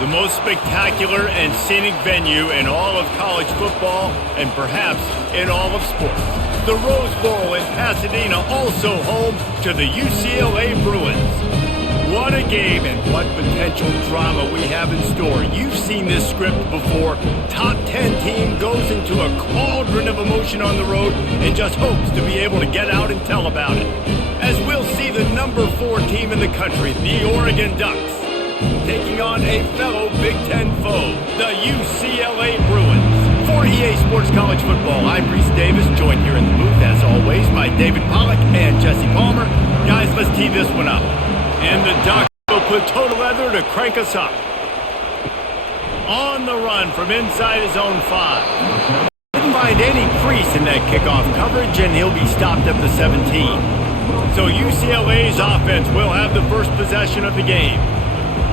The most spectacular and scenic venue in all of college football and perhaps in all of sports. The Rose Bowl in Pasadena, also home to the UCLA Bruins. What a game and what potential drama we have in store. You've seen this script before. Top 10 team goes into a cauldron of emotion on the road and just hopes to be able to get out and tell about it. As we'll see the number 4 team in the country, the Oregon Ducks, taking on a fellow Big Ten foe, the UCLA Bruins. For EA Sports College Football, I'm Reese Davis, joined here in the booth, as always, by David Pollack and Jesse Palmer. Guys, let's tee this one up. And the Ducks will put total leather to crank us up. On the run from inside his own 5. Didn't find any crease in that kickoff coverage, and he'll be stopped at the 17. So UCLA's offense will have the first possession of the game.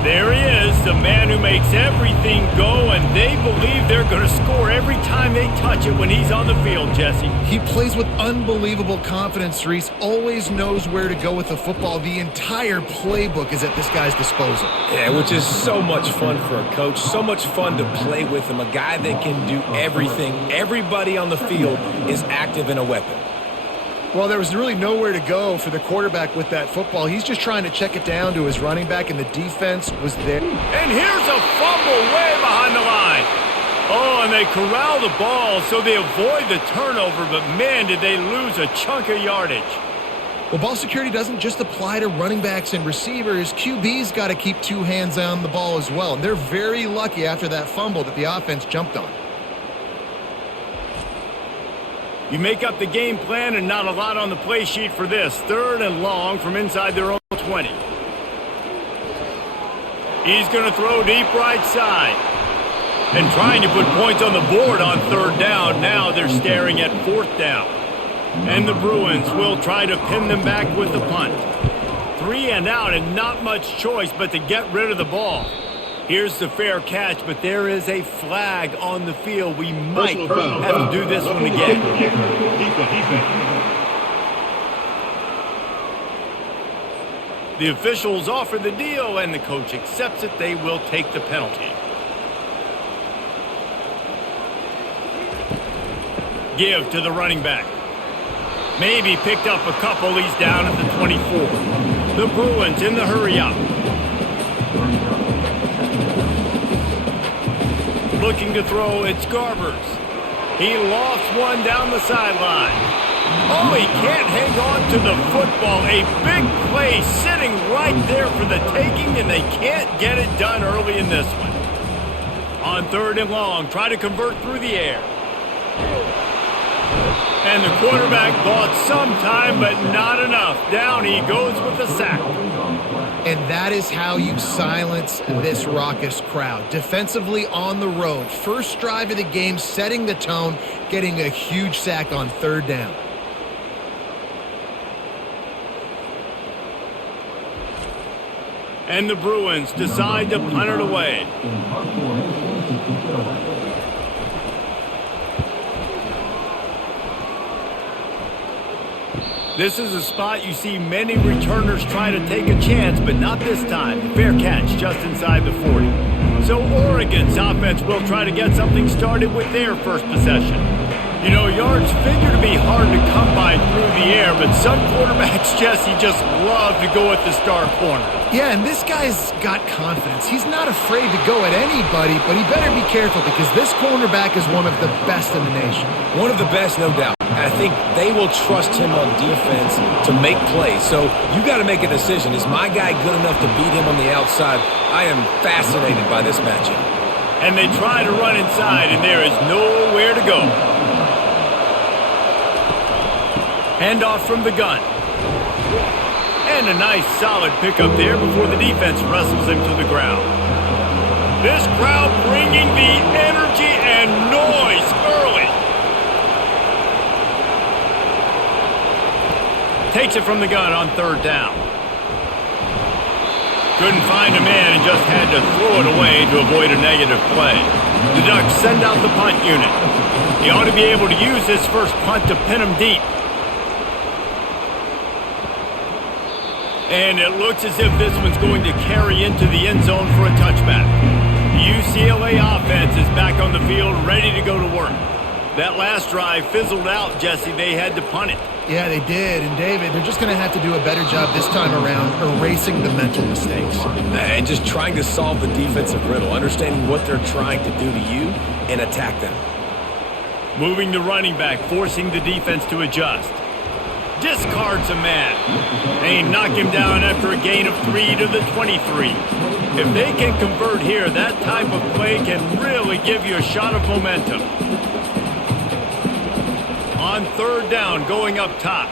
There he is, the man who makes everything go, and they believe they're going to score every time they touch it when he's on the field, Jesse. He plays with unbelievable confidence, Reese. Always knows where to go with the football. The entire playbook is at this guy's disposal. Yeah, which is so much fun for a coach. So much fun to play with him. A guy that can do everything. Everybody on the field is active in a weapon. Well, there was really nowhere to go for the quarterback with that football. He's just trying to check it down to his running back, and the defense was there. And here's a fumble way behind the line. Oh, and they corral the ball, so they avoid the turnover, but man, did they lose a chunk of yardage. Well, ball security doesn't just apply to running backs and receivers. QB's got to keep 2 hands on the ball as well. And they're very lucky after that fumble that the offense jumped on. You make up the game plan and not a lot on the play sheet for this. 3rd and long from inside their own 20. He's going to throw deep right side. And trying to put points on the board on 3rd down. Now they're staring at 4th down. And the Bruins will try to pin them back with the punt. 3 and out and not much choice but to get rid of the ball. Here's the fair catch, but there is a flag on the field. We might have to do this one again. The officials offer the deal, and the coach accepts it. They will take the penalty. Give to the running back. Maybe picked up a couple. He's down at the 24. The Bruins in the hurry up. Looking to throw, it's Garbers. He lofts one down the sideline. Oh, he can't hang on to the football. A big play sitting right there for the taking, and they can't get it done early in this one. On 3rd and long, try to convert through the air. And the quarterback bought some time, but not enough. Down he goes with the sack. And that is how you silence this raucous crowd. Defensively on the road. First drive of the game, setting the tone, getting a huge sack on 3rd down. And the Bruins decide to punt it away. This is a spot you see many returners try to take a chance, but not this time. Fair catch just inside the 40. So Oregon's offense will try to get something started with their first possession. You know, yards figure to be hard to come by through the air, but some quarterbacks, Jesse, just love to go at the star corner. Yeah, and this guy's got confidence. He's not afraid to go at anybody, but he better be careful because this cornerback is one of the best in the nation. One of the best, no doubt. I think they will trust him on defense to make plays. So you got to make a decision. Is my guy good enough to beat him on the outside? I am fascinated by this matchup. And they try to run inside, and there is nowhere to go. Handoff from the gun. And a nice solid pickup there before the defense wrestles him to the ground. This crowd bringing the energy and noise early. Takes it from the gun on 3rd down. Couldn't find a man and just had to throw it away to avoid a negative play. The Ducks send out the punt unit. He ought to be able to use his first punt to pin him deep. And it looks as if this one's going to carry into the end zone for a touchback. UCLA offense is back on the field, ready to go to work. That last drive fizzled out, Jesse. They had to punt it. Yeah, they did. And, David, they're just going to have to do a better job this time around erasing the mental mistakes. And just trying to solve the defensive riddle, understanding what they're trying to do to you and attack them. Moving the running back, forcing the defense to adjust. Discards a man. They knock him down after a gain of 3 to the 23. If they can convert here, that type of play can really give you a shot of momentum. On third down, going up top.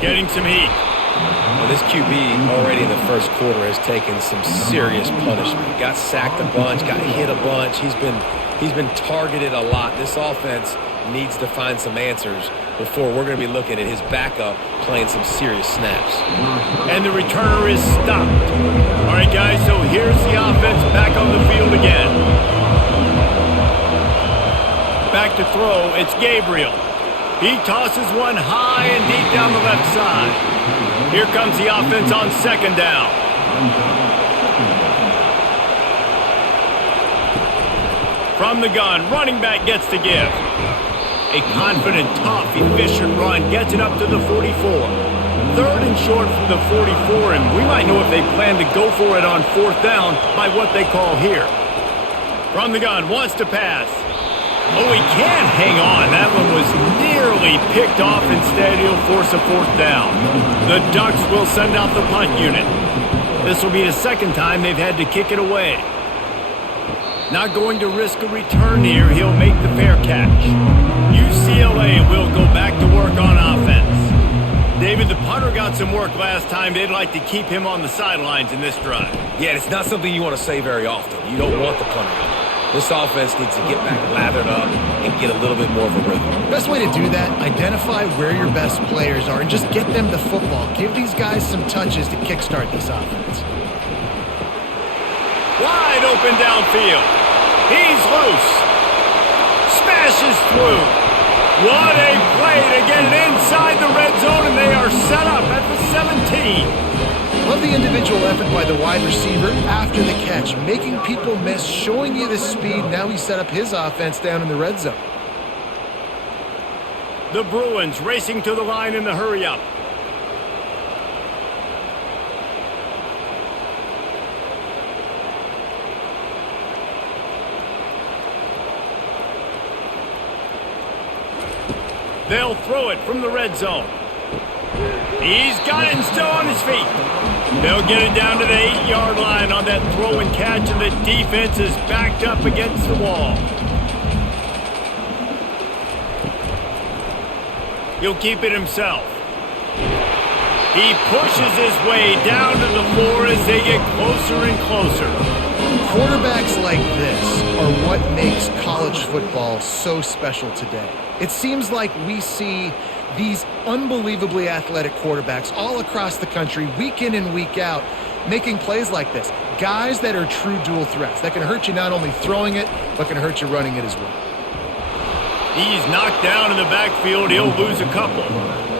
Getting some heat. Well, this QB already in the first quarter has taken some serious punishment. Got sacked a bunch, got hit a bunch. He's been targeted a lot. This offense needs to find some answers before we're going to be looking at his backup playing some serious snaps. And the returner is stopped. All right, guys, so here's the offense back on the field again. Back to throw, it's Gabriel. He tosses one high and deep down the left side. Here comes the offense on second down. From the gun, running back gets to give. A confident, tough, efficient run gets it up to the 44. Third and short from the 44, and we might know if they plan to go for it on fourth down by what they call here. From the gun, wants to pass. Oh, he can't hang on. That one was nearly picked off. Instead, he'll force a fourth down. The Ducks will send out the punt unit. This will be the second time they've had to kick it away. Not going to risk a return here. He'll make the fair catch. UCLA will go back to work on offense. David, the punter got some work last time. They'd like to keep him on the sidelines in this drive. Yeah, it's not something you want to say very often. You don't want the punter out there. This offense needs to get back lathered up and get a little bit more of a rhythm. Best way to do that, identify where your best players are and just get them the football. Give these guys some touches to kickstart this offense. Wide open downfield. He's loose. Smashes through. What a play to get it inside the red zone, and they are set up at the 17. Love the individual effort by the wide receiver after the catch, making people miss, showing you the speed. Now he set up his offense down in the red zone. The Bruins racing to the line in the hurry-up. They'll throw it from the red zone. He's got it and still on his feet. They'll get it down to the 8-yard line on that throw and catch, and the defense is backed up against the wall. He'll keep it himself. He pushes his way down to the floor as they get closer and closer. Quarterbacks like this are what makes college football so special today. It seems like we see these unbelievably athletic quarterbacks all across the country, week in and week out, making plays like this. Guys that are true dual threats that can hurt you not only throwing it, but can hurt you running it as well. He's knocked down in the backfield. He'll lose a couple.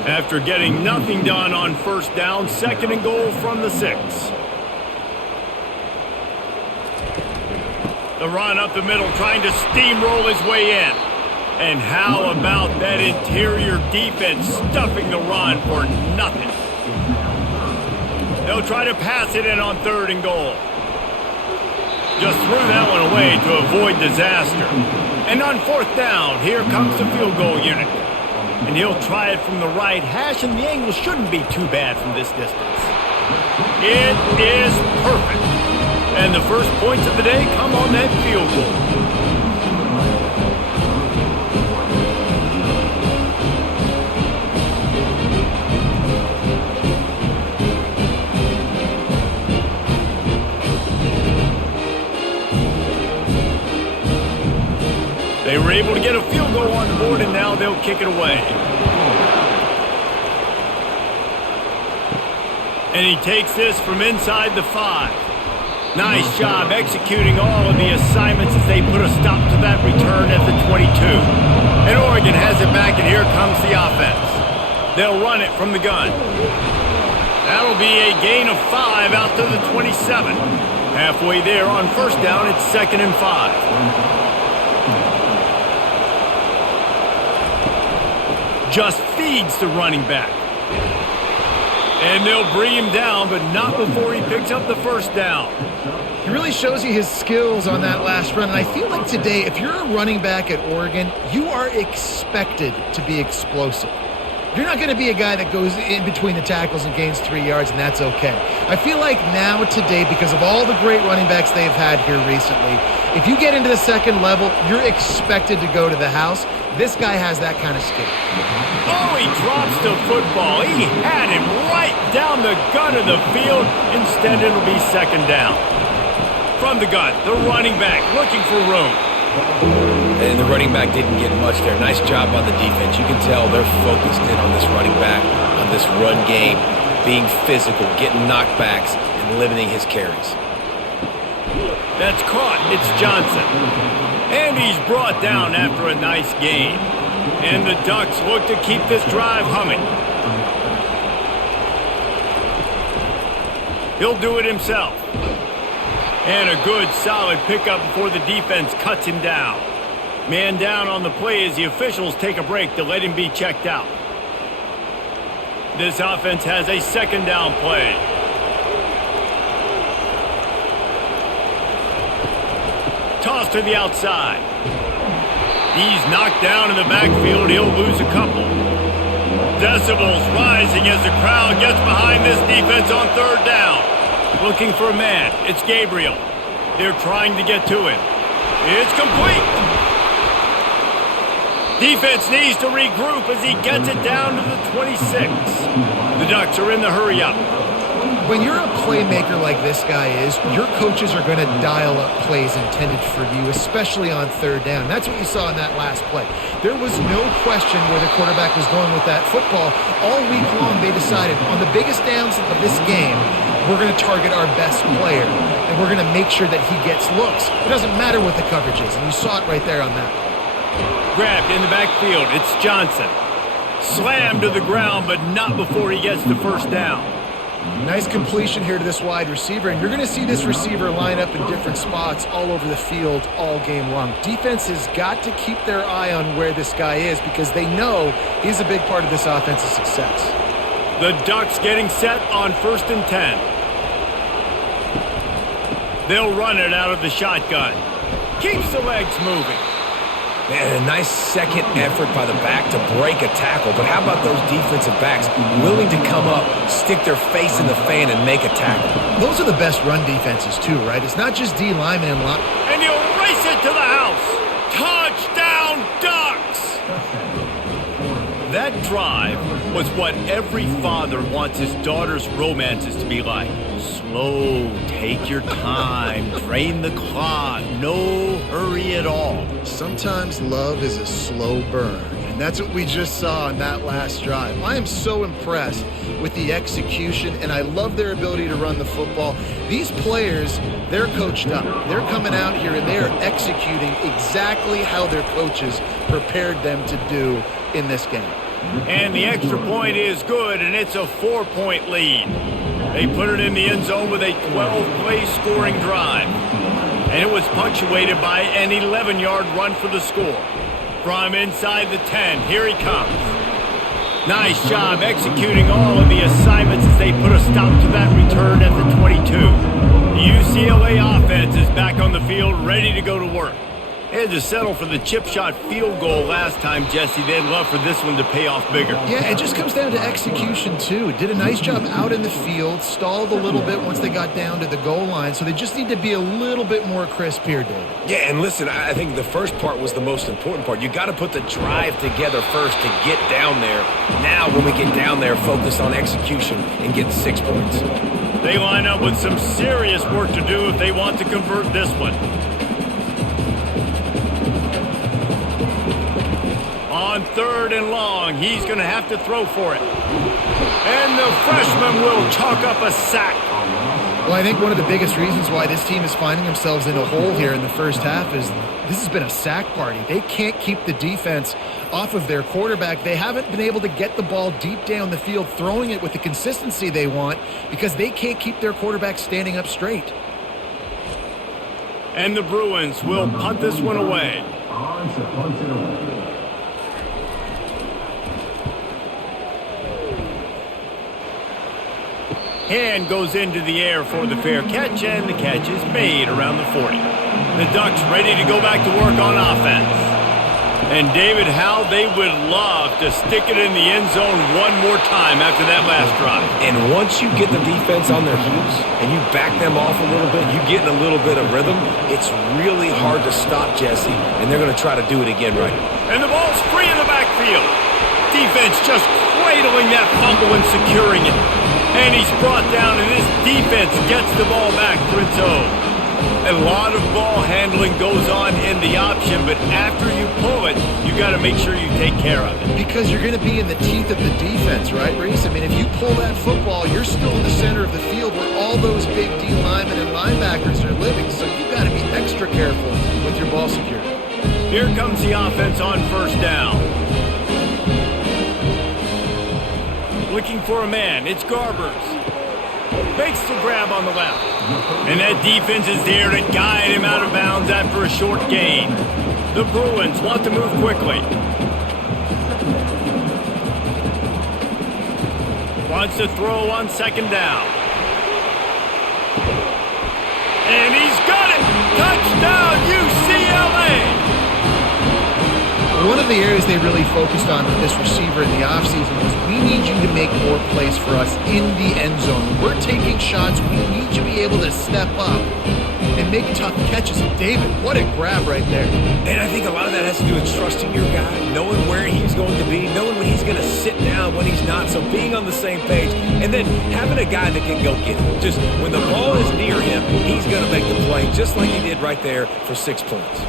After getting nothing done on first down, second and goal from the 6. The run up the middle, trying to steamroll his way in. And how about that interior defense stuffing the run for nothing? They'll try to pass it in on third and goal. Just threw that one away to avoid disaster. And on fourth down, here comes the field goal unit. And he'll try it from the right hash, and the angle shouldn't be too bad from this distance. It is perfect. And the first points of the day come on that field goal. They were able to get a field goal on the board, and now they'll kick it away. And he takes this from inside the 5. Nice job executing all of the assignments as they put a stop to that return at the 22. And Oregon has it back, and here comes the offense. They'll run it from the gun. That'll be a gain of 5 out to the 27. Halfway there on first down, it's 2nd and 5. Just feeds the running back. And they'll bring him down, but not before he picks up the first down. He really shows you his skills on that last run. And I feel like today, if you're a running back at Oregon, you are expected to be explosive. You're not going to be a guy that goes in between the tackles and gains 3 yards, and that's okay. I feel like now today, because of all the great running backs they've had here recently, if you get into the second level, you're expected to go to the house. This guy has that kind of skill. Oh, he drops the football. He had him right down the gun of the field. Instead, it'll be 2nd down. From the gun, the running back looking for room. And the running back didn't get much there. Nice job on the defense. You can tell they're focused in on this running back, on this run game, being physical, getting knockbacks, and limiting his carries. That's caught. It's Johnson. And he's brought down after a nice gain. And the Ducks look to keep this drive humming. He'll do it himself. And a good, solid pickup before the defense cuts him down. Man down on the play as the officials take a break to let him be checked out. This offense has a 2nd down play. Toss to the outside. He's knocked down in the backfield. He'll lose a couple. Decibels rising as the crowd gets behind this defense on 3rd down. Looking for a man. It's Gabriel. They're trying to get to him. It's complete. Defense needs to regroup as he gets it down to the 26. The Ducks are in the hurry-up. When you're a playmaker like this guy is, your coaches are going to dial up plays intended for you, especially on 3rd down. That's what you saw in that last play. There was no question where the quarterback was going with that football. All week long, they decided on the biggest downs of this game, we're going to target our best player, and we're going to make sure that he gets looks. It doesn't matter what the coverage is, and you saw it right there on that play. Grabbed in the backfield. It's Johnson. Slammed to the ground, but not before he gets the first down. Nice completion here to this wide receiver, and you're going to see this receiver line up in different spots all over the field all game long. Defense has got to keep their eye on where this guy is because they know he's a big part of this offense's success. The Ducks getting set on 1st and 10. They'll run it out of the shotgun. Keeps the legs moving. Man, a nice second effort by the back to break a tackle. But how about those defensive backs willing to come up, stick their face in the fan, and make a tackle? Those are the best run defenses, too, right? It's not just D linemen and line. And he'll race it to the house. Touchdown, Ducks! That drive was what every father wants his daughter's romances to be like. Slow, take your time, drain the clock, no hurry at all. Sometimes love is a slow burn, and that's what we just saw on that last drive. I am so impressed with the execution, and I love their ability to run the football. These players, they're coached up. They're coming out here, and they're executing exactly how their coaches prepared them to do in this game. And the extra point is good, and it's a 4-point lead. They put it in the end zone with a 12-play scoring drive. And it was punctuated by an 11-yard run for the score. From inside the 10, here he comes. Nice job executing all of the assignments as they put a stop to that return at the 22. The UCLA offense is back on the field, ready to go to work. They had to settle for the chip shot field goal last time, Jesse. They'd love for this one to pay off bigger. Yeah, it just comes down to execution, too. Did a nice job out in the field, stalled a little bit once they got down to the goal line, so they just need to be a little bit more crisp here, David. Yeah, and listen, I think the first part was the most important part. You got to put the drive together first to get down there. Now, when we get down there, focus on execution and get 6 points. They line up with some serious work to do if they want to convert this one. On 3rd and long, he's going to have to throw for it. And the freshman will chalk up a sack. Well, I think one of the biggest reasons why this team is finding themselves in a hole here in the first half is this has been a sack party. They can't keep the defense off of their quarterback. They haven't been able to get the ball deep down the field, throwing it with the consistency they want because they can't keep their quarterback standing up straight. And the Bruins will punt this one away. Hand goes into the air for the fair catch, and the catch is made around the 40. The Ducks ready to go back to work on offense. And David, how they would love to stick it in the end zone one more time after that last drive. And once you get the defense on their heels and you back them off a little bit, you get in a little bit of rhythm, it's really hard to stop Jesse, and they're going to try to do it again right now. And the ball's free in the backfield. Defense just cradling that fumble and securing it. And he's brought down, and this defense gets the ball back for its own. A lot of ball handling goes on in the option, but after you pull it, you got to make sure you take care of it. Because you're going to be in the teeth of the defense, right, Reese? I mean, if you pull that football, you're still in the center of the field where all those big D linemen and linebackers are living, so you got to be extra careful with your ball security. Here comes the offense on first down. Looking for a man. It's Garbers. Makes the grab on the left. And that defense is there to guide him out of bounds after a short gain. The Bruins want to move quickly. Wants to throw on second down. And he's got it! Touchdown, UCLA! One of the areas they really focused on with this receiver in the offseason was we need you to make more plays for us in the end zone. When we're taking shots, we need you to be able to step up and make tough catches. David, what a grab right there. And I think a lot of that has to do with trusting your guy, knowing where he's going to be, knowing when he's going to sit down, when he's not, so being on the same page, and then having a guy that can go get it. Just when the ball is near him, he's going to make the play just like he did right there for 6 points.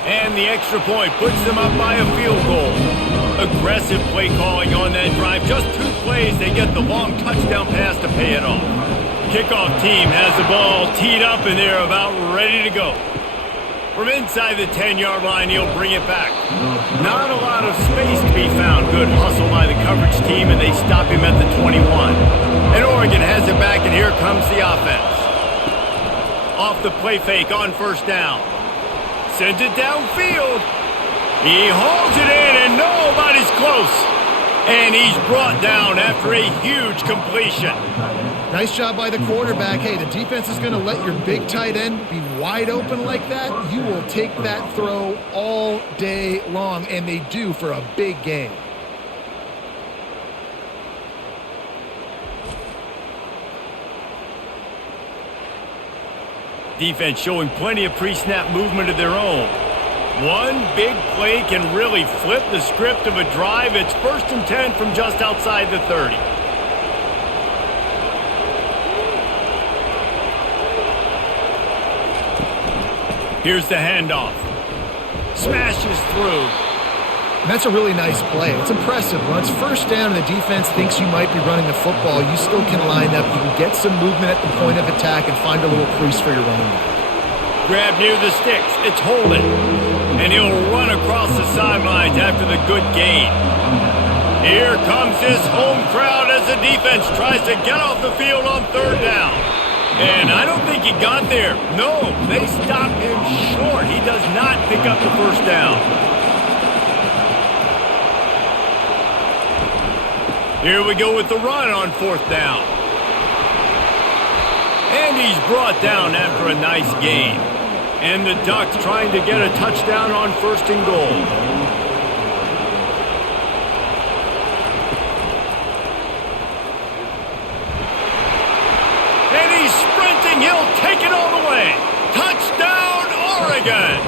And the extra point puts them up by a field goal. Aggressive play calling on that drive. Just 2 plays, they get the long touchdown pass to pay it off. Kickoff team has the ball teed up, and they're about ready to go. From inside the 10-yard line, he'll bring it back. Not a lot of space to be found. Good hustle by the coverage team, and they stop him at the 21. And Oregon has it back, and here comes the offense. Off the play fake on first down. Sends it downfield. He hauls it in, and nobody's close. And he's brought down after a huge completion. Nice job by the quarterback. Hey, the defense is going to let your big tight end be wide open like that. You will take that throw all day long, and they do for a big game. Defense showing plenty of pre-snap movement of their own. One big play can really flip the script of a drive. It's 1st and 10 from just outside the 30. Here's the handoff. Smashes through. And that's a really nice play. It's impressive. When it's first down and the defense thinks you might be running the football, you still can line up. You can get some movement at the point of attack and find a little crease for your running back. Grab near the sticks. It's holding. And he'll run across the sidelines after the good gain. Here comes his home crowd as the defense tries to get off the field on 3rd down. And I don't think he got there. No, they stopped him short. He does not pick up the 1st down. Here we go with the run on 4th down. And he's brought down after a nice gain. And the Ducks trying to get a touchdown on 1st and goal. And he's sprinting. He'll take it all the way. Touchdown, Oregon!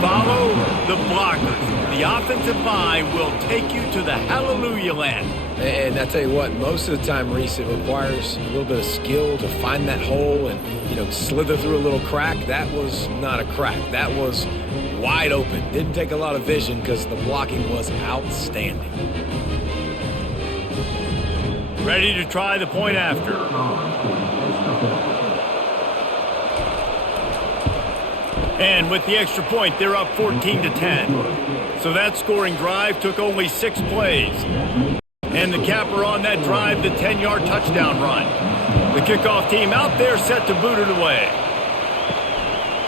Follow the blockers. The offensive line will take you to the Hallelujah Land. And I tell you what, most of the time, Reese, it requires a little bit of skill to find that hole and, slither through a little crack. That was not a crack. That was wide open. Didn't take a lot of vision because the blocking was outstanding. Ready to try the point after. And with the extra point, they're up 14-10. So that scoring drive took only 6 plays. And the capper on that drive, the 10-yard touchdown run. The kickoff team out there set to boot it away.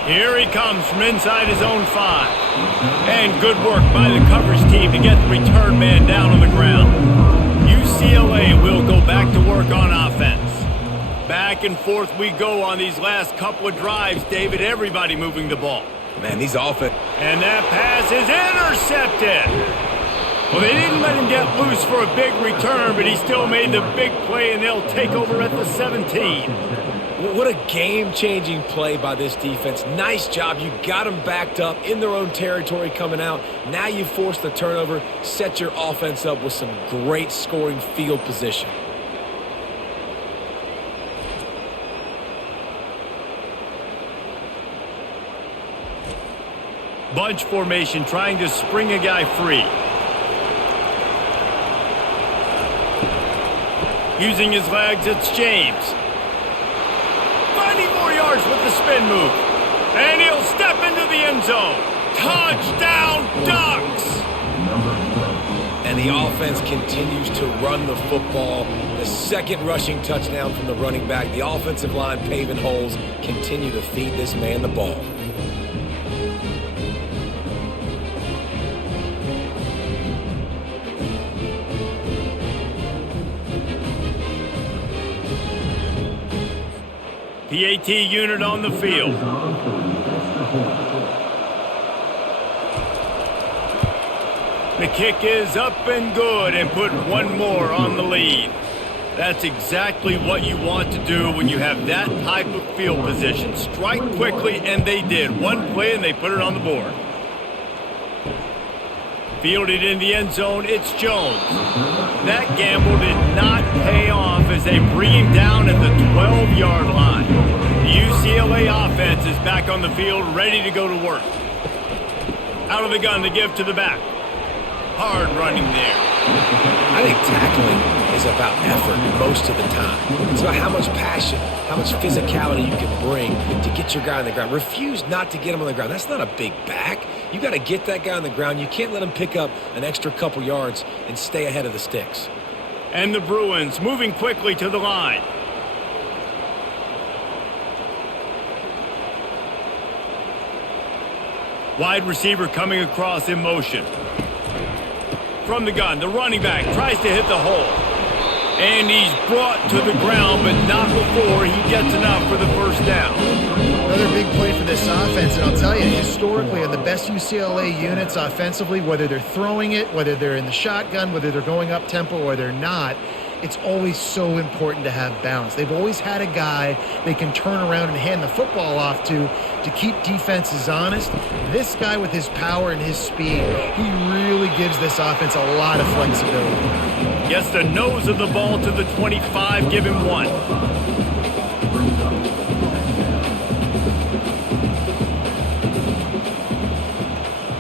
Here he comes from inside his own 5. And good work by the coverage team to get the return man down on the ground. UCLA will go back to work on offense. Back and forth we go on these last couple of drives, David. Everybody moving the ball. Man, these offense. And that pass is intercepted. Well, they didn't let him get loose for a big return, but he still made the big play, and they'll take over at the 17. What a game-changing play by this defense. Nice job. You got them backed up in their own territory coming out. Now you force the turnover, set your offense up with some great scoring field position. Bunch formation, trying to spring a guy free. Using his legs, it's James. Finding more yards with the spin move. And he'll step into the end zone. Touchdown, Ducks! And the offense continues to run the football. The second rushing touchdown from the running back. The offensive line paving holes. Continue to feed this man the ball. PAT unit on the field. The kick is up and good, and put one more on the lead. That's exactly what you want to do when you have that type of field position. Strike quickly, and they did. One play, and they put it on the board. Fielded in the end zone, it's Jones. That gamble did not pay off as they bring him down at the 12-yard line. The UCLA offense is back on the field, ready to go to work. Out of the gun to give to the back. Hard running there. I think tackling is about effort most of the time. It's about how much passion, how much physicality you can bring to get your guy on the ground. Refuse not to get him on the ground. That's not a big back. You got to get that guy on the ground. You can't let him pick up an extra couple yards and stay ahead of the sticks. And the Bruins moving quickly to the line. Wide receiver coming across in motion. From the gun, the running back tries to hit the hole. And he's brought to the ground, but not before he gets enough for the first down. Another big play for this offense, and I'll tell you, historically, on the best UCLA units offensively, whether they're throwing it, whether they're in the shotgun, whether they're going up tempo or they're not, it's always so important to have balance. They've always had a guy they can turn around and hand the football off to keep defenses honest. This guy with his power and his speed, he really gives this offense a lot of flexibility. Gets the nose of the ball to the 25, give him one.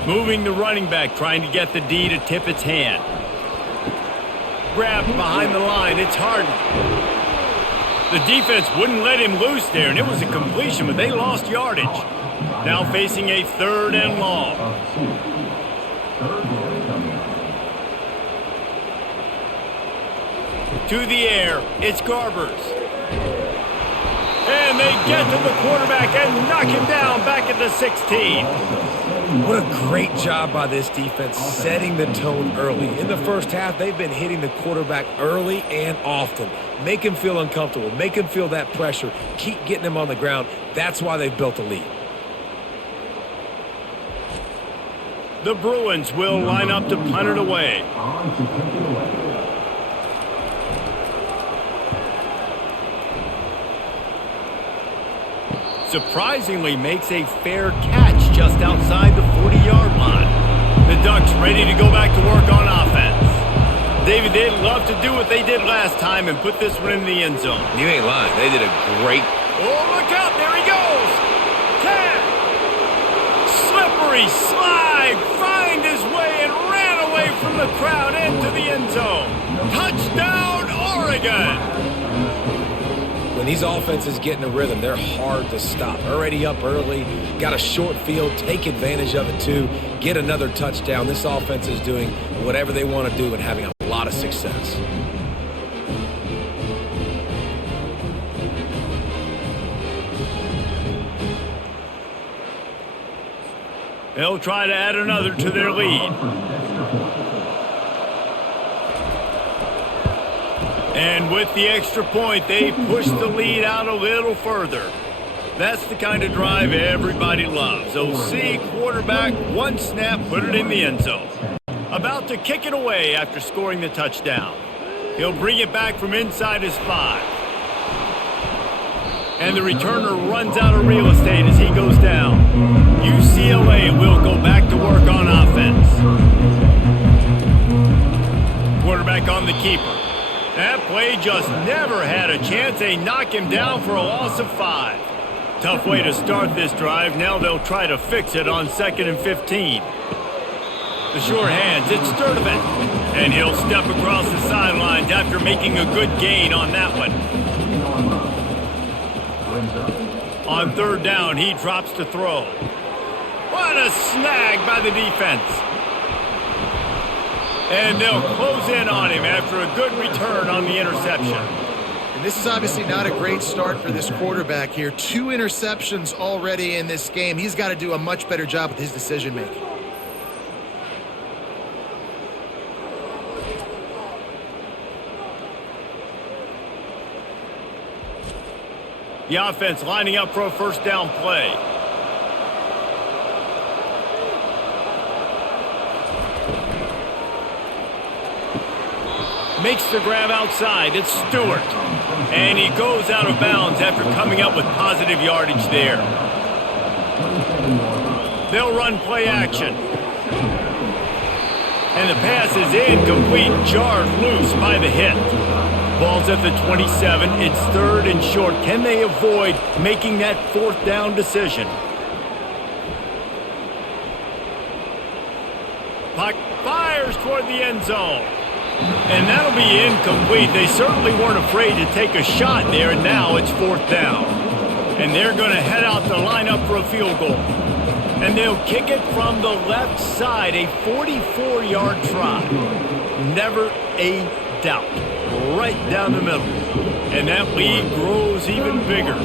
Moving the running back, trying to get the D to tip its hand. Grabbed behind the line, it's Harden. The defense wouldn't let him loose there, and it was a completion, but they lost yardage. Now facing a 3rd and long. To the air, it's Garbers. And they get to the quarterback and knock him down back at the 16. What a great job by this defense setting the tone early. In the first half, they've been hitting the quarterback early and often. Make him feel uncomfortable. Make him feel that pressure. Keep getting him on the ground. That's why they've built a lead. The Bruins will line up to punt it away. Surprisingly makes a fair catch just outside the 40-yard line. The Ducks ready to go back to work on offense. David, they'd love to do what they did last time and put this one in the end zone. You ain't lying. They did a great... Oh, look out. There he goes. 10. Slippery slide. Find his way and ran away from the crowd into the end zone. Touchdown, Oregon. When these offenses get in a rhythm, they're hard to stop. Already up early, got a short field, take advantage of it too, get another touchdown. This offense is doing whatever they want to do and having a lot of success. They'll try to add another to their lead. And with the extra point, they push the lead out a little further. That's the kind of drive everybody loves. OC quarterback, one snap, put it in the end zone. About to kick it away after scoring the touchdown. He'll bring it back from inside his 5. And the returner runs out of real estate as he goes down. UCLA will go back to work on offense. Quarterback on the keeper. That play just never had a chance. They knock him down for a loss of 5. Tough way to start this drive. Now they'll try to fix it on 2nd and 15. The short hands, it's Sturdivant. And he'll step across the sidelines after making a good gain on that one. On 3rd down, he drops to throw. What a snag by the defense. And they'll close in on him after a good return on the interception. And this is obviously not a great start for this quarterback here. 2 interceptions already in this game. He's got to do a much better job with his decision-making. The offense lining up for a 1st down play. Makes the grab outside. It's Stewart. And he goes out of bounds after coming up with positive yardage there. They'll run play action. And the pass is incomplete, jarred loose by the hit. Ball's at the 27. It's 3rd and short. Can they avoid making that 4th down decision? Puck fires toward the end zone. And that'll be incomplete. They certainly weren't afraid to take a shot there, and now it's 4th down. And they're going to head out the lineup for a field goal. And they'll kick it from the left side, a 44-yard try. Never a doubt. Right down the middle. And that lead grows even bigger.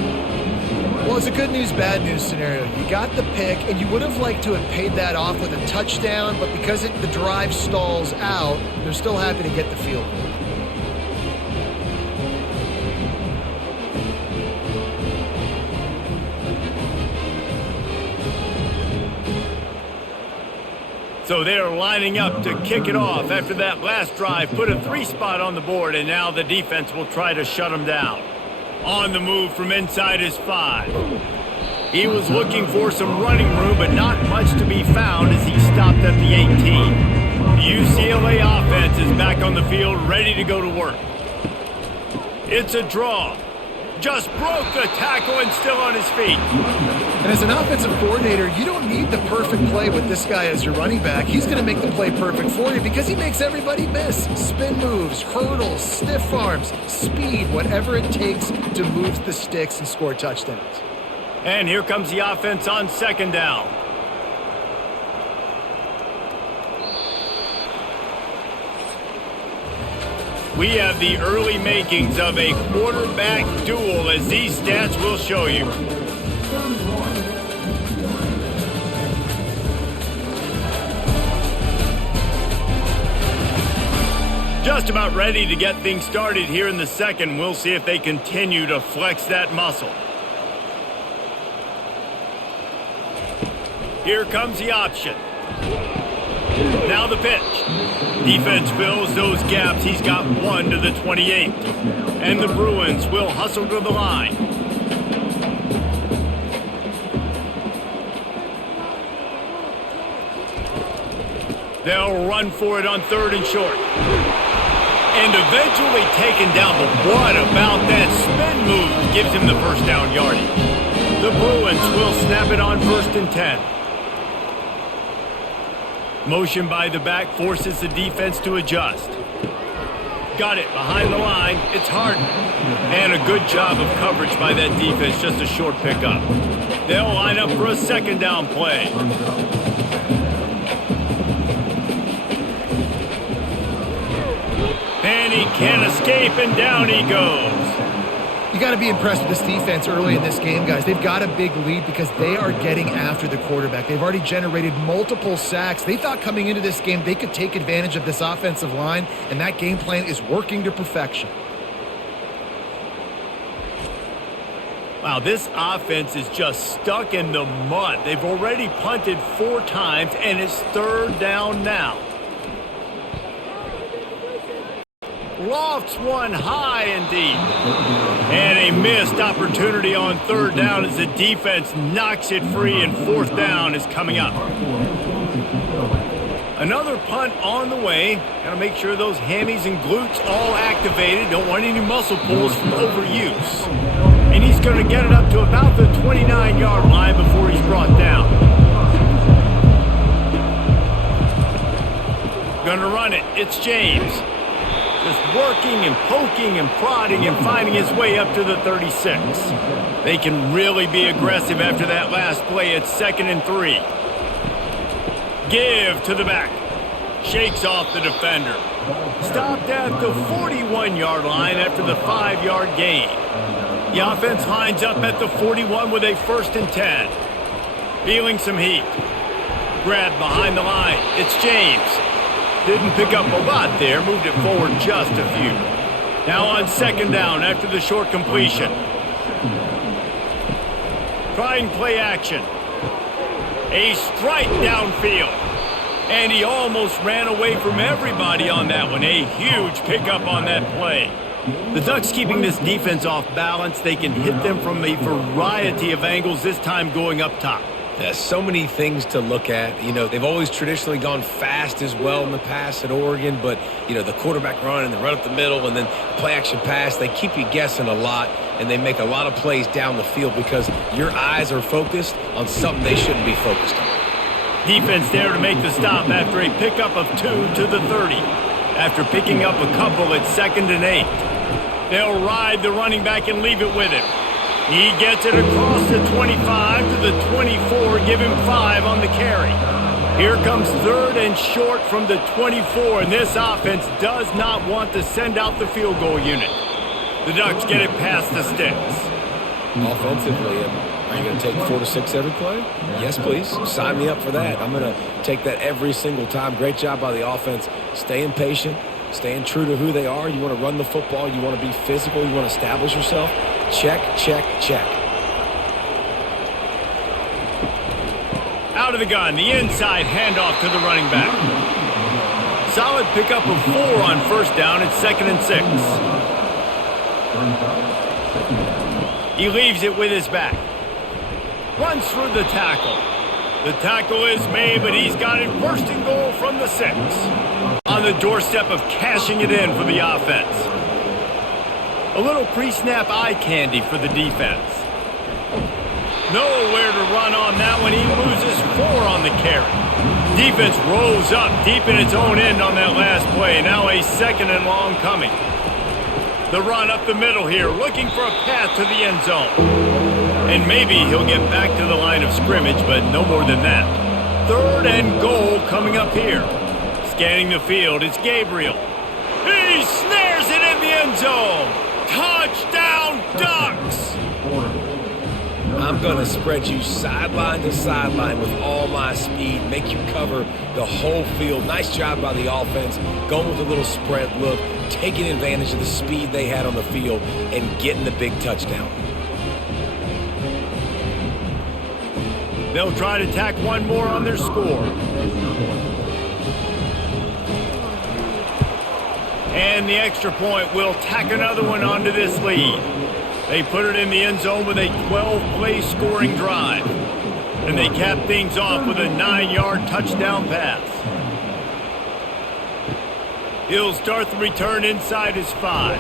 Well, it's a good news, bad news scenario. You got the pick, and you would have liked to have paid that off with a touchdown, but because the drive stalls out, they're still happy to get the field goal. So they're lining up to kick it off after that last drive. Put a 3 spot on the board, and now the defense will try to shut them down. On the move from inside his 5. He was looking for some running room, but not much to be found as he stopped at the 18. The UCLA offense is back on the field, ready to go to work. It's a draw. Just broke the tackle and still on his feet. And as an offensive coordinator, you don't need the perfect play with this guy as your running back. He's going to make the play perfect for you because he makes everybody miss. Spin moves, hurdles, stiff arms, speed, whatever it takes to move the sticks and score touchdowns. And here comes the offense on 2nd down. We have the early makings of a quarterback duel, as these stats will show you. Just about ready to get things started here in the 2nd. We'll see if they continue to flex that muscle. Here comes the option. Now the pitch. Defense fills those gaps. He's got 1 to the 28. And the Bruins will hustle to the line. They'll run for it on 3rd and short. And eventually taken down. But what about that spin move? Gives him the 1st down yardage. The Bruins will snap it on 1st and 10. Motion by the back forces the defense to adjust. Got it behind the line. It's Harden. And a good job of coverage by that defense. Just a short pickup. They'll line up for a 2nd down play. And he can't escape, and down he goes. You got to be impressed with this defense early in this game, guys. They've got a big lead because they are getting after the quarterback. They've already generated multiple sacks. They thought coming into this game they could take advantage of this offensive line, and that game plan is working to perfection. Wow, this offense is just stuck in the mud. They've already punted 4 times, and it's 3rd down now. Lofts one high and deep. And a missed opportunity on 3rd down as the defense knocks it free, and 4th down is coming up. Another punt on the way. Got to make sure those hammies and glutes all activated. Don't want any muscle pulls from overuse. And he's going to get it up to about the 29-yard line before he's brought down. Going to run it. It's James. Just working and poking and prodding and finding his way up to the 36. They can really be aggressive after that last play. It's 2nd and 3. Give to the back. Shakes off the defender. Stopped at the 41-yard line after the 5-yard gain. The offense lines up at the 41 with a 1st and 10. Feeling some heat. Grabbed behind the line. It's James. Didn't pick up a lot there. Moved it forward just a few. Now on 2nd down after the short completion. Trying play action. A strike downfield. And he almost ran away from everybody on that one. A huge pickup on that play. The Ducks keeping this defense off balance. They can hit them from a variety of angles, this time going up top. There's so many things to look at. You know, they've always traditionally gone fast as well in the past at Oregon, but, you know, the quarterback run and the run up the middle and then play action pass, they keep you guessing a lot, and they make a lot of plays down the field because your eyes are focused on something they shouldn't be focused on. Defense there to make the stop after a pickup of 2 to the 30. After picking up a couple at 2nd and 8. They'll ride the running back and leave it with him. He gets it across the 25 to the 24, give him 5 on the carry. Here comes 3rd and short from the 24, and this offense does not want to send out the field goal unit. The Ducks get it past the sticks. Offensively, are you going to take 4 to 6 every play? Yes, please. Sign me up for that. I'm going to take that every single time. Great job by the offense. Staying patient, staying true to who they are. You want to run the football. You want to be physical. You want to establish yourself. Check, check, check. Out of the gun, the inside handoff to the running back. Solid pickup of 4 on 1st down. It's 2nd and 6. He leaves it with his back. Runs through the tackle. The tackle is made, but he's got it 1st and goal from the 6. On the doorstep of cashing it in for the offense. A little pre-snap eye candy for the defense. Nowhere to run on that one. He loses 4 on the carry. Defense rolls up deep in its own end on that last play. Now a 2nd and long coming. The run up the middle here, looking for a path to the end zone. And maybe he'll get back to the line of scrimmage, but no more than that. 3rd and goal coming up here. Scanning the field, it's Gabriel. He snares it in the end zone. Touchdown, Ducks! I'm going to spread you sideline to sideline with all my speed, make you cover the whole field. Nice job by the offense, going with a little spread look, taking advantage of the speed they had on the field, and getting the big touchdown. They'll try to tack one more on their score. And the extra point will tack another one onto this lead. They put it in the end zone with a 12-play scoring drive. And they cap things off with a 9-yard touchdown pass. He'll start the return inside his 5.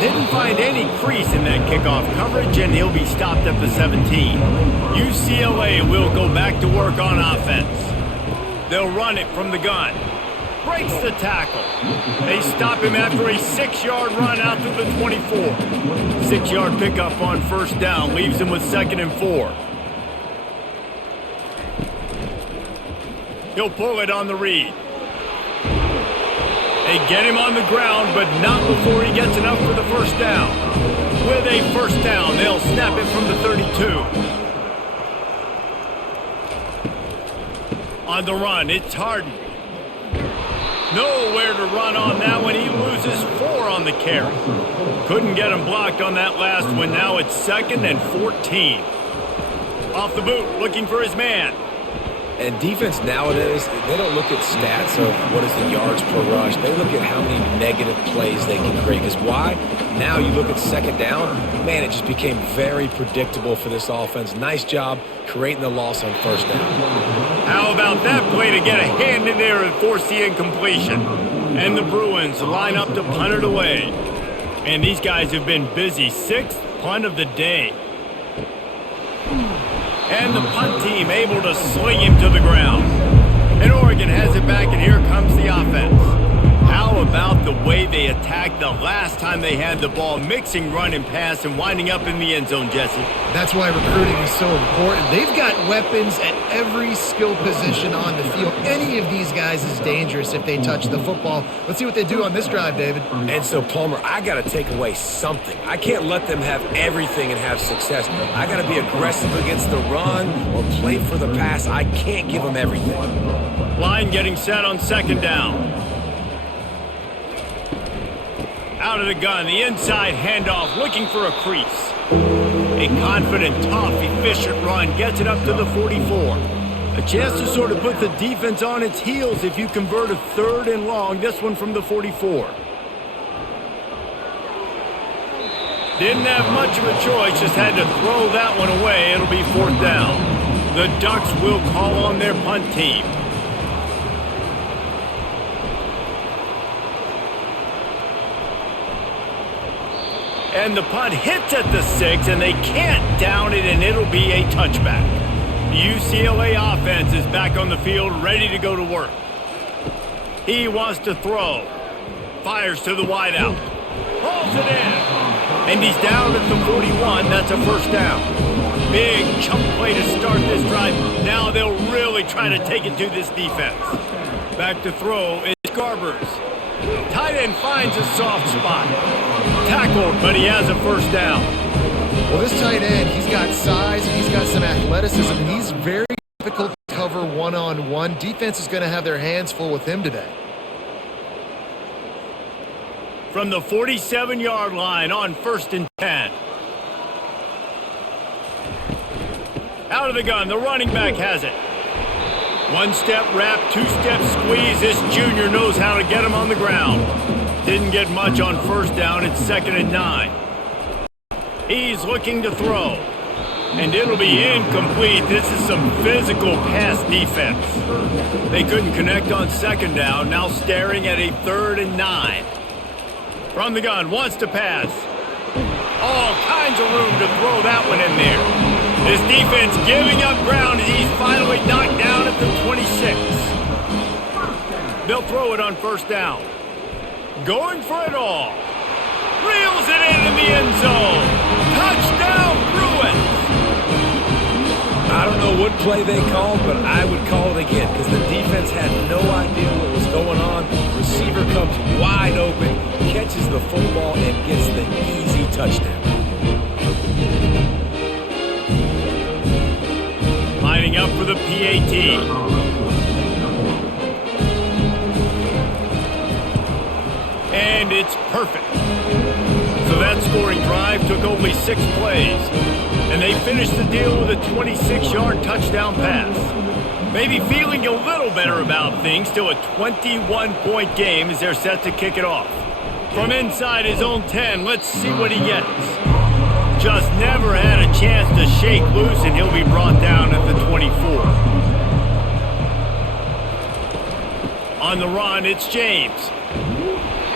Didn't find any crease in that kickoff coverage, and he'll be stopped at the 17. UCLA will go back to work on offense. They'll run it from the gun. Breaks the tackle. They stop him after a 6-yard run out to the 24. 6-yard pickup on 1st down leaves him with 2nd and 4. He'll pull it on the read. They get him on the ground, but not before he gets enough for the first down. With a first down, they'll snap it from the 32. On the run, it's Harden. Nowhere to run on that one. He loses 4 on the carry. Couldn't get him blocked on that last one. Now it's 2nd and 14. Off the boot, looking for his man. And defense nowadays, they don't look at stats of what is the yards per rush. They look at how many negative plays they can create. Because why? Now you look at 2nd down, man, it just became very predictable for this offense. Nice job creating the loss on 1st down. How about that play to get a hand in there and force the incompletion? And the Bruins line up to punt it away. And these guys have been busy. 6th punt of the day. And the punt team able to sling him to the ground. And Oregon has it back, and here comes the offense. How about the way they attacked the last time they had the ball, mixing run and pass and winding up in the end zone, Jesse? That's why recruiting is so important. They've got weapons at every skill position on the field. Any of these guys is dangerous if they touch the football. Let's see what they do on this drive, David. And so, Palmer, I got to take away something. I can't let them have everything and have success. I got to be aggressive against the run or play for the pass. I can't give them everything. Line getting set on 2nd down. Out of the gun, the inside handoff, looking for a crease. A confident, tough, efficient run gets it up to the 44. A chance to sort of put the defense on its heels if you convert a 3rd and long, this one from the 44. Didn't have much of a choice, just had to throw that one away. It'll be 4th down. The Ducks will call on their punt team. And the punt hits at the 6, and they can't down it, and it'll be a touchback. The UCLA offense is back on the field, ready to go to work. He wants to throw. Fires to the wideout. Hauls it in. And he's down at the 41. That's a first down. Big chunk play to start this drive. Now they'll really try to take it to this defense. Back to throw is Garbers. Tight end finds a soft spot. Tackled, but he has a first down. Well, this tight end, he's got size and he's got some athleticism, and he's very difficult to cover one-on-one. Defense is going to have their hands full with him today. From the 47-yard line on 1st and 10. Out of the gun, the running back has it. One-step wrap, two-step squeeze. This junior knows how to get him on the ground. Didn't get much on 1st down. It's 2nd and 9. He's looking to throw. And it'll be incomplete. This is some physical pass defense. They couldn't connect on 2nd down. Now staring at a 3rd and 9. From the gun, wants to pass. All kinds of room to throw that one in there. This defense giving up ground as he's finally knocked down at the 26. They'll throw it on 1st down. Going for it all. Reels it in the end zone. Touchdown, Bruins. I don't know what play they called, but I would call it again because the defense had no idea what was going on. Receiver comes wide open, catches the football, and gets the easy touchdown. Lining up for the PAT. And it's perfect. So that scoring drive took only 6 plays. And they finished the deal with a 26-yard touchdown pass. Maybe feeling a little better about things. Still a 21-point game as they're set to kick it off. From inside his own 10, let's see what he gets. Just never had a chance to shake loose, and he'll be brought down at the 24. On the run, it's James.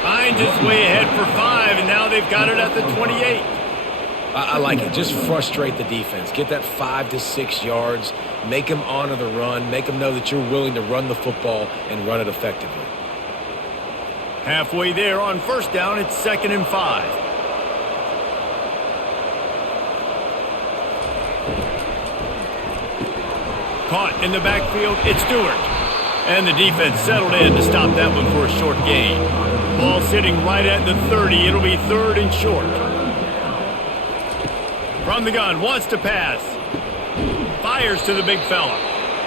Finds his way ahead for 5, and now they've got it at the 28. I like it. Just frustrate the defense. Get that 5 to 6 yards. Make them honor the run. Make them know that you're willing to run the football and run it effectively. Halfway there on 1st down, it's 2nd and 5. Caught in the backfield, it's Stewart. And the defense settled in to stop that one for a short gain. Ball sitting right at the 30. It'll be 3rd and short. From the gun, wants to pass. Fires to the big fella.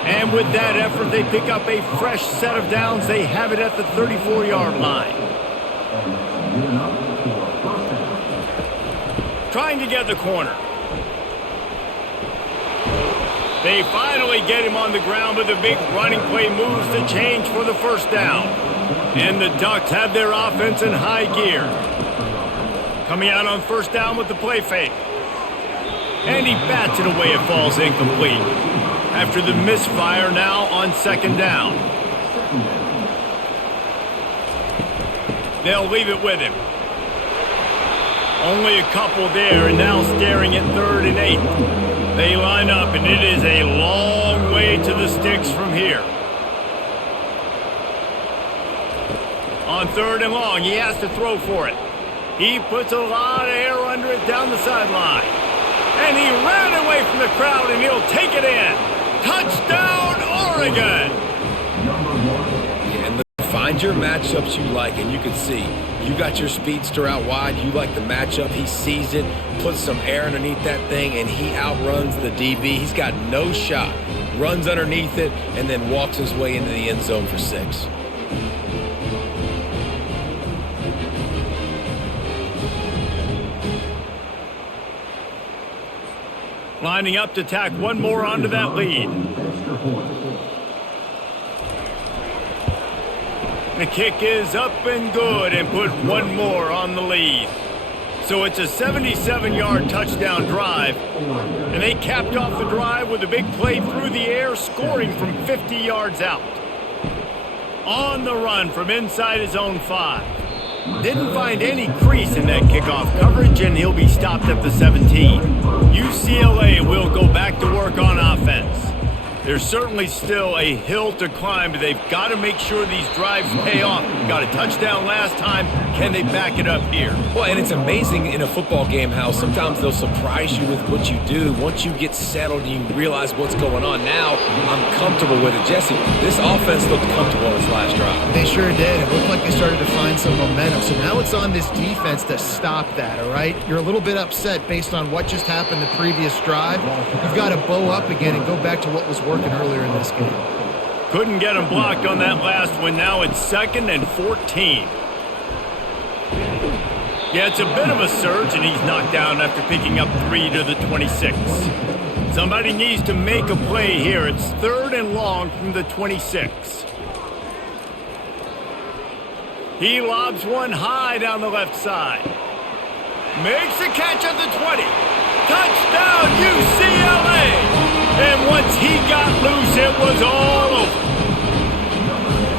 And with that effort, they pick up a fresh set of downs. They have it at the 34-yard line. Trying to get the corner. They finally get him on the ground, but the big running play moves the change for the first down. And the Ducks have their offense in high gear. Coming out on first down with the play fake. And he bats it away. It falls incomplete. After the misfire now on 2nd down. They'll leave it with him. Only a couple there, and now staring at 3rd and 8. They line up, and it is a long way to the sticks from here. On 3rd and long, he has to throw for it. He puts a lot of air under it down the sideline. And he ran away from the crowd, and he'll take it in. Touchdown, Oregon! Yeah, and find your matchups you like, and you can see. You got your speedster out wide. You like the matchup. He sees it, puts some air underneath that thing, and he outruns the DB. He's got no shot. Runs underneath it, and then walks his way into the end zone for 6. Lining up to tack one more onto that lead. The kick is up and good, and put one more on the lead. So it's a 77-yard touchdown drive, and they capped off the drive with a big play through the air, scoring from 50 yards out. On the run from inside his own 5. Didn't find any crease in that kickoff coverage, and he'll be stopped at the 17. UCLA will go back to work on offense. There's certainly still a hill to climb, but they've got to make sure these drives pay off. Got a touchdown last time. Can they back it up here? Well, and it's amazing in a football game how sometimes they'll surprise you with what you do. Once you get settled and you realize what's going on, now I'm comfortable with it. Jesse, this offense looked comfortable in its last drive. They sure did. It looked like they started to find some momentum. So now it's on this defense to stop that, all right? You're a little bit upset based on what just happened the previous drive. You've got to bow up again and go back to what was working earlier in this game. Couldn't get him blocked on that last one. Now it's 2nd and 14. Yeah, it's a bit of a surge, and he's knocked down after picking up 3 to the 26. Somebody needs to make a play here. It's 3rd and long from the 26. He lobs one high down the left side. Makes a catch at the 20. Touchdown, UCLA! And once he got loose, it was all over.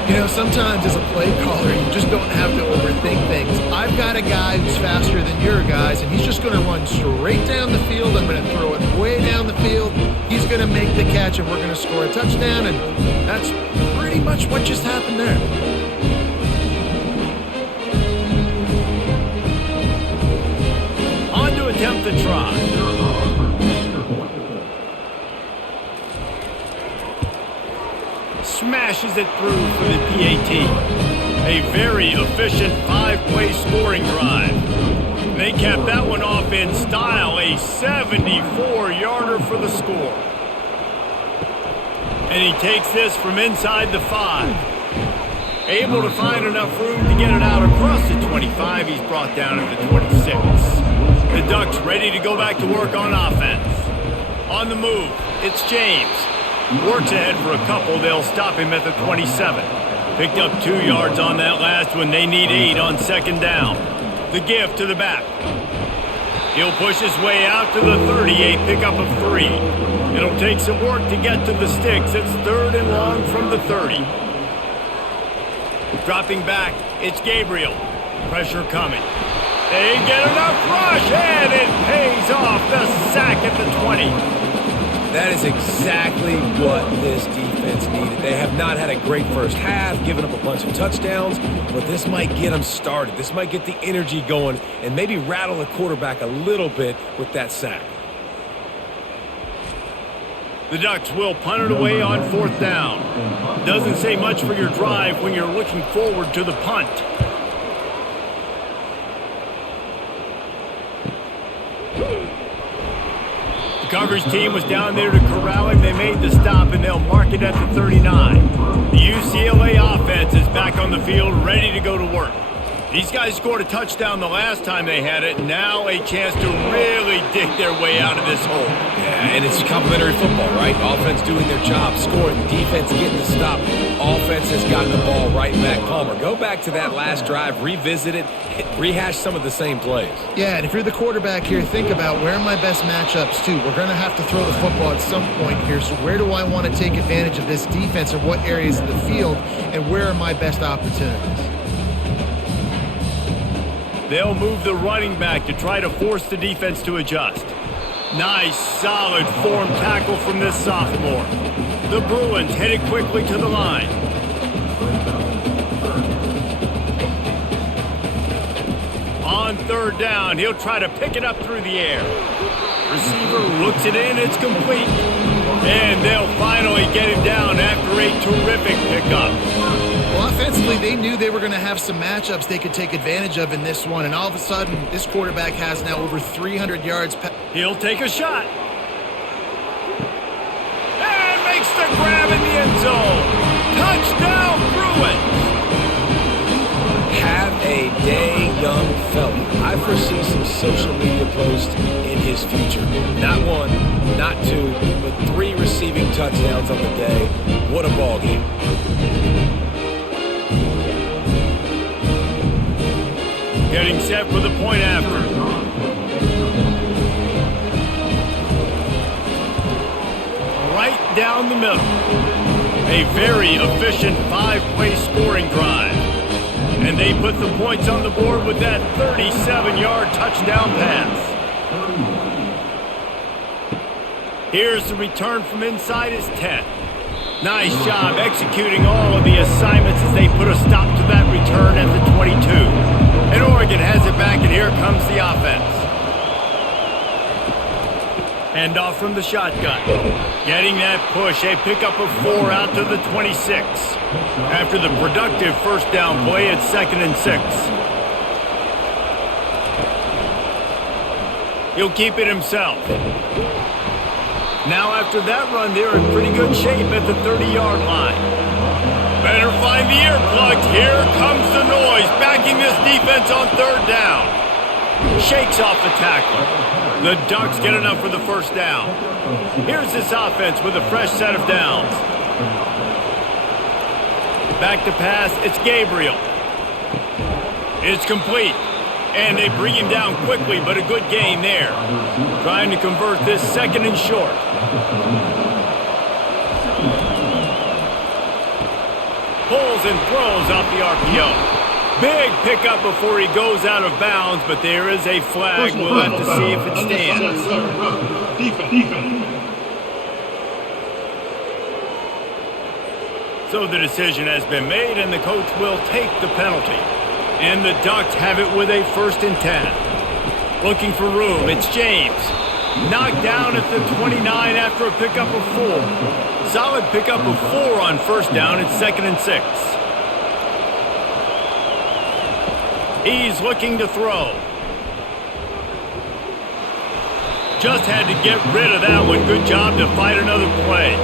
You know, sometimes as a play caller, you just don't have to overthink things. I've got a guy who's faster than your guys, and he's just going to run straight down the field. I'm going to throw it way down the field. He's going to make the catch, and we're going to score a touchdown, and that's pretty much what just happened there. On to attempt the try. Smashes it through for the PAT. A very efficient 5-play scoring drive. They capped that one off in style, a 74-yarder for the score. And he takes this from inside the 5. Able to find enough room to get it out across the 25. He's brought down at the 26. The Ducks ready to go back to work on offense. On the move, it's James. Works ahead for a couple. They'll stop him at the 27. Picked up 2 yards on that last one. They need 8 on 2nd down. The give to the back. He'll push his way out to the 38, pickup of 3. It'll take some work to get to the sticks. It's 3rd and long from the 30. Dropping back, it's Gabriel. Pressure coming. They get enough rush, and it pays off. The sack at the 20. That is exactly what this defense needed. They have not had a great first half, given up a bunch of touchdowns, but this might get them started. This might get the energy going and maybe rattle the quarterback a little bit with that sack. The Ducks will punt it away on 4th down. Doesn't say much for your drive when you're looking forward to the punt. The coverage team was down there to corral him. They made the stop, and they'll mark it at the 39. The UCLA offense is back on the field, ready to go to work. These guys scored a touchdown the last time they had it. Now a chance to really dig their way out of this hole. Yeah, and it's complimentary football, right? Offense doing their job, scoring, defense getting the stop. Offense has gotten the ball right back. Palmer, go back to that last drive, revisit it, rehash some of the same plays. Yeah, and if you're the quarterback here, think about where are my best matchups too. We're going to have to throw the football at some point here, so where do I want to take advantage of this defense and what areas of the field, and where are my best opportunities? They'll move the running back to try to force the defense to adjust. Nice, solid form tackle from this sophomore. The Bruins headed quickly to the line. On 3rd down, he'll try to pick it up through the air. Receiver looks it in, it's complete. And they'll finally get him down after a terrific pickup. Well, offensively, they knew they were going to have some matchups they could take advantage of in this one, and all of a sudden, this quarterback has now over 300 yards. He'll take a shot. And makes the grab in the end zone. Touchdown, Bruins! Have a day, young fella. I foresee some social media posts in his future. Not 1, not 2, but 3 receiving touchdowns on the day. What a ball game. Getting set for the point after. Right down the middle. A very efficient 5-play scoring drive. And they put the points on the board with that 37-yard touchdown pass. Here's the return from inside his 10. Nice job executing all of the assignments as they put a stop to that return at the 22. And Oregon has it back, and here comes the offense. Handoff from the shotgun. Getting that push, a pickup of 4 out to the 26. After the productive first down play, it's 2nd and 6. He'll keep it himself. Now after that run, they're in pretty good shape at the 30-yard line. Better find the earplugs. Here comes the noise, backing this defense on 3rd down. Shakes off the tackler. The Ducks get enough for the first down. Here's this offense with a fresh set of downs. Back to pass, it's Gabriel. It's complete. And they bring him down quickly, but a good gain there. Trying to convert this 2nd and short. Pulls and throws off the RPO. Big pickup before he goes out of bounds, but there is a flag. We'll have to see if it stands. So the decision has been made, and the coach will take the penalty. And the Ducks have it with a 1st and 10. Looking for room, it's James. Knocked down at the 29 after a pickup of 4. Solid pickup of 4 on 1st down, it's 2nd and 6. He's looking to throw. Just had to get rid of that one. Good job to fight another play.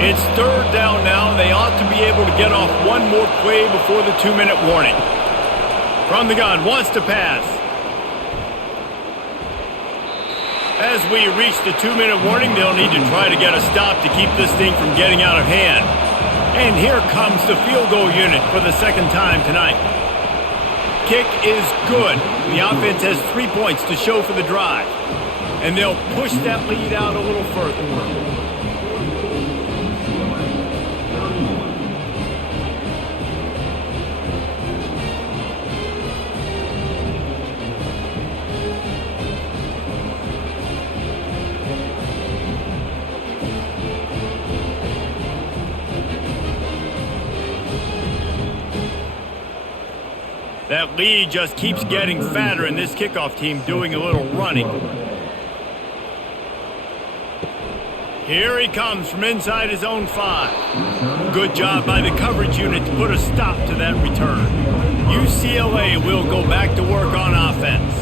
It's 3rd down now. They ought to be able to get off one more play before the 2-minute warning. From the gun, wants to pass. As we reach the 2-minute warning, they'll need to try to get a stop to keep this thing from getting out of hand. And here comes the field goal unit for the 2nd time tonight. Kick is good. The offense has 3 points to show for the drive. And they'll push that lead out a little further. That lead just keeps getting fatter, and this kickoff team doing a little running. Here he comes from inside his own 5. Good job by the coverage unit to put a stop to that return. UCLA will go back to work on offense.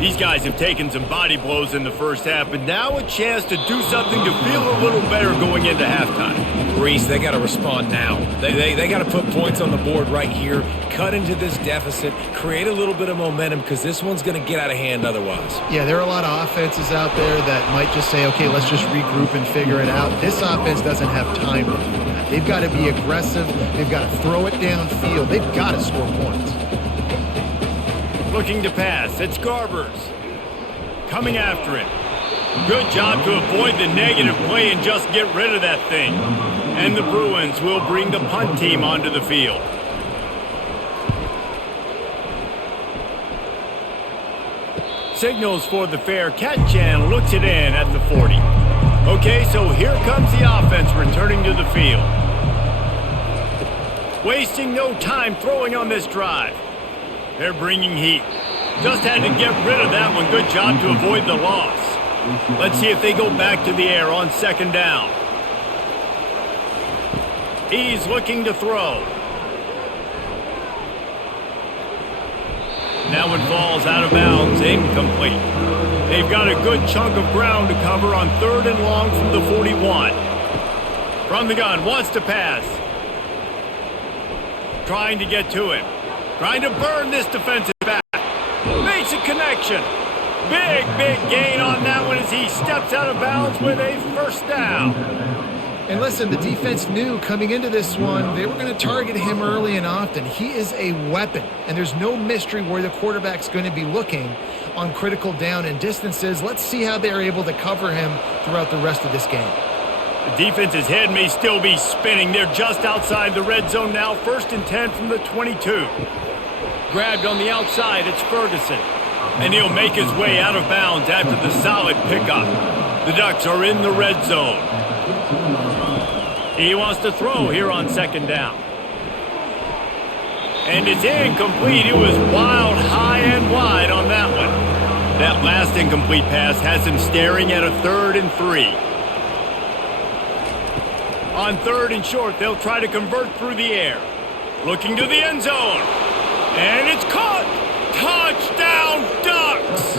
These guys have taken some body blows in the first half, but now a chance to do something to feel a little better going into halftime. Reese, they got to respond now. They got to put points on the board right here, cut into this deficit, create a little bit of momentum because this one's going to get out of hand otherwise. Yeah, there are a lot of offenses out there that might just say, okay, let's just regroup and figure it out. This offense doesn't have time to do that. They've got to be aggressive. They've got to throw it downfield. They've got to score points. Looking to pass. It's Garbers. Coming after it. Good job to avoid the negative play and just get rid of that thing. And the Bruins will bring the punt team onto the field. Signals for the fair catch and looks it in at the 40. Okay, so here comes the offense returning to the field. Wasting no time throwing on this drive. They're bringing heat. Just had to get rid of that one. Good job to avoid the loss. Let's see if they go back to the air on second down. He's looking to throw. That one falls out of bounds, incomplete. They've got a good chunk of ground to cover on 3rd and long from the 41. From the gun, wants to pass. Trying to get to him. Trying to burn this defensive back. Makes a connection. Big gain on that one as he steps out of bounds with a first down. And listen, the defense knew coming into this one, they were going to target him early and often. He is a weapon, and there's no mystery where the quarterback's going to be looking on critical down and distances. Let's see how they're able to cover him throughout the rest of this game. The defense's head may still be spinning. They're just outside the red zone now. 1st and 10 from the 22. Grabbed on the outside, it's Ferguson. And he'll make his way out of bounds after the solid pickup. The Ducks are in the red zone. He wants to throw here on second down. And it's incomplete. It was wild, high and wide on that one. That last incomplete pass has him staring at a 3rd and 3. On 3rd and short, they'll try to convert through the air. Looking to the end zone. And it's caught! Touchdown, Ducks!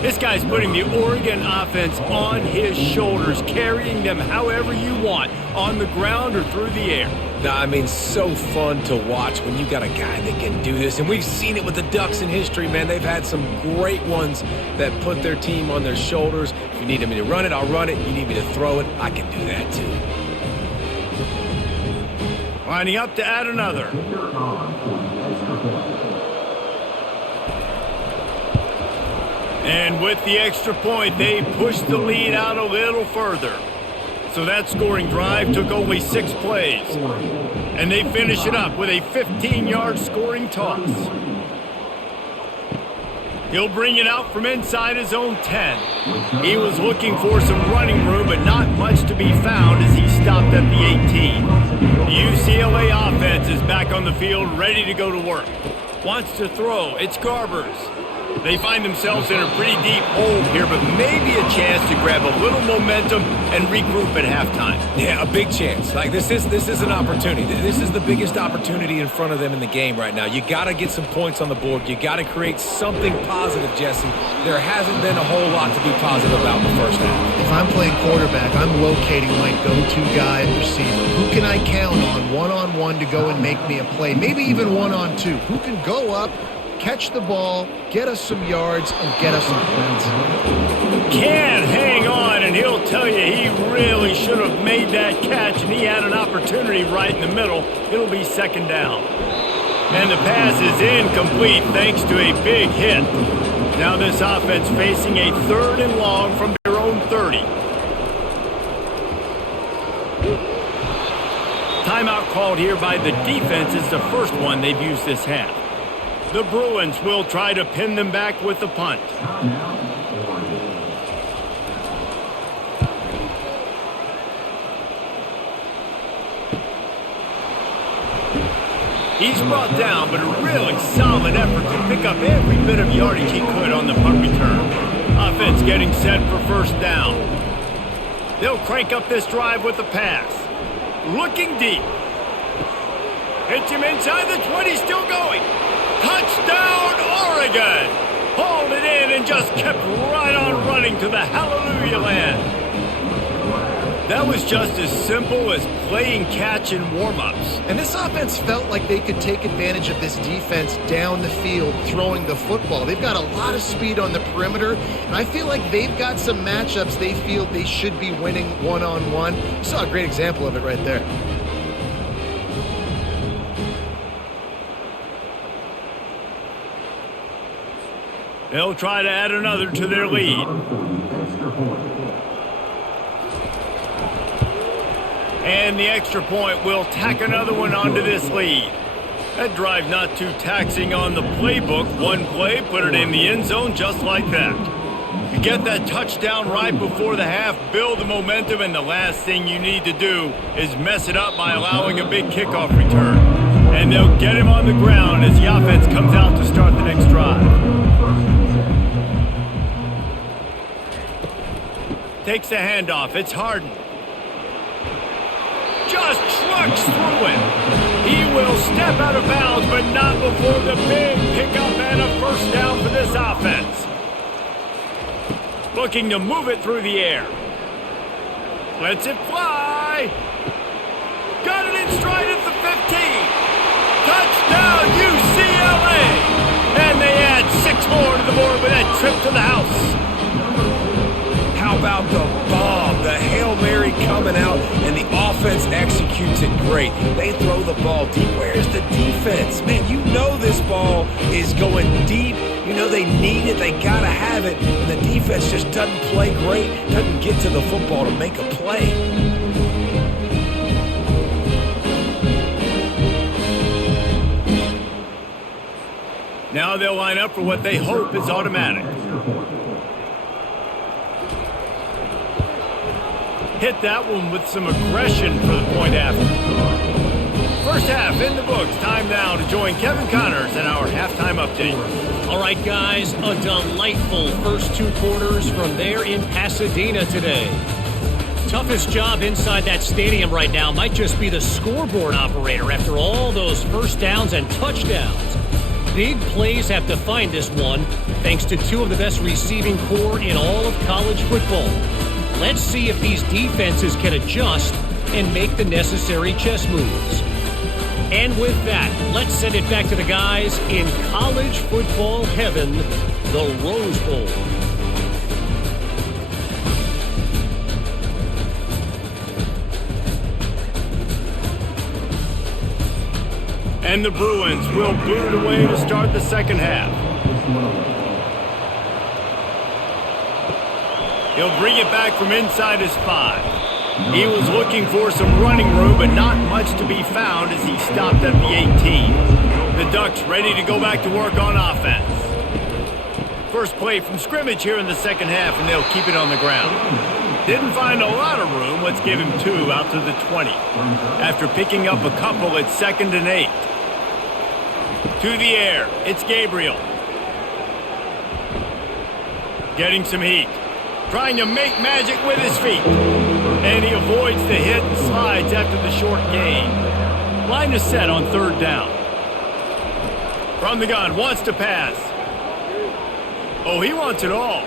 This guy's putting the Oregon offense on his shoulders, carrying them however you want, on the ground or through the air. I mean, so fun to watch when you got a guy that can do this. And we've seen it with the Ducks in history, man. They've had some great ones that put their team on their shoulders. If you need me to run it, I'll run it. You need me to throw it, I can do that too. Lining up to add another. And with the extra point, they pushed the lead out a little further. So that scoring drive took only 6 plays. And they finish it up with a 15-yard scoring toss. He'll bring it out from inside his own 10. He was looking for some running room, but not much to be found as he stopped at the 18. The UCLA offense is back on the field, ready to go to work. Wants to throw. It's Garbers. They find themselves in a pretty deep hole here, but maybe a chance to grab a little momentum and regroup at halftime. Yeah, a big chance. Like this is an opportunity. This is the biggest opportunity in front of them in the game right now. You got to get some points on the board. You got to create something positive, Jesse. There hasn't been a whole lot to be positive about in the first half. If I'm playing quarterback, I'm locating my go-to guy at receiver. Who can I count on one-on-one to go and make me a play? Maybe even one-on-two. Who can go up, catch the ball, get us some yards, and get us some points? Can't hang on, and he'll tell you he really should have made that catch, and he had an opportunity right in the middle. It'll be second down. And the pass is incomplete thanks to a big hit. Now this offense facing a 3rd and long from their own 30. Timeout called here by the defense is the first one they've used this half. The Bruins will try to pin them back with the punt. He's brought down, but a really solid effort to pick up every bit of yardage he could on the punt return. Offense getting set for first down. They'll crank up this drive with the pass. Looking deep. Hits him inside the 20, still going. Touchdown, Oregon! Hauled it in and just kept right on running to the hallelujah land. That was just as simple as playing catch in warm-ups. And this offense felt like they could take advantage of this defense down the field throwing the football. They've got a lot of speed on the perimeter, and I feel like they've got some matchups they feel they should be winning one-on-one. You saw a great example of it right there. They'll try to add another to their lead. And the extra point will tack another one onto this lead. That drive not too taxing on the playbook. One play, put it in the end zone just like that. You get that touchdown right before the half, build the momentum, and the last thing you need to do is mess it up by allowing a big kickoff return. And they'll get him on the ground as the offense comes out to start the next drive. Takes the handoff. It's Harden. Just trucks through it. He will step out of bounds, but not before the big pickup and a first down for this offense. Looking to move it through the air. Lets it fly. Got it in stride at the 15. Touchdown, UCLA! And they add 6 more to the board with that trip to the house. How about the bomb? The Hail Mary coming out, and the offense executes it great. They throw the ball deep. Where's the defense? Man, you know this ball is going deep. You know they need it. They got to have it. And the defense just doesn't play great, doesn't get to the football to make a play. Now they'll line up for what they hope is automatic. Hit that one with some aggression for the point after. First half in the books. Time now to join Kevin Connors in our halftime update. All right, guys, a delightful first 2 quarters from there in Pasadena today. Toughest job inside that stadium right now might just be the scoreboard operator after all those first downs and touchdowns. Big plays have defined this one, thanks to 2 of the best receiving corps in all of college football. Let's see if these defenses can adjust and make the necessary chess moves. And with that, let's send it back to the guys in college football heaven, the Rose Bowl. And the Bruins will boot it away to start the second half. He'll bring it back from inside his 5. He was looking for some running room, but not much to be found as he stopped at the 18. The Ducks ready to go back to work on offense. First play from scrimmage here in the second half, and they'll keep it on the ground. Didn't find a lot of room. Let's give him 2 out to the 20. After picking up a couple at 2nd and 8. To the air. It's Gabriel. Getting some heat. Trying to make magic with his feet. And he avoids the hit and slides after the short gain. Line is set on 3rd down. From the gun, wants to pass. Oh, he wants it all.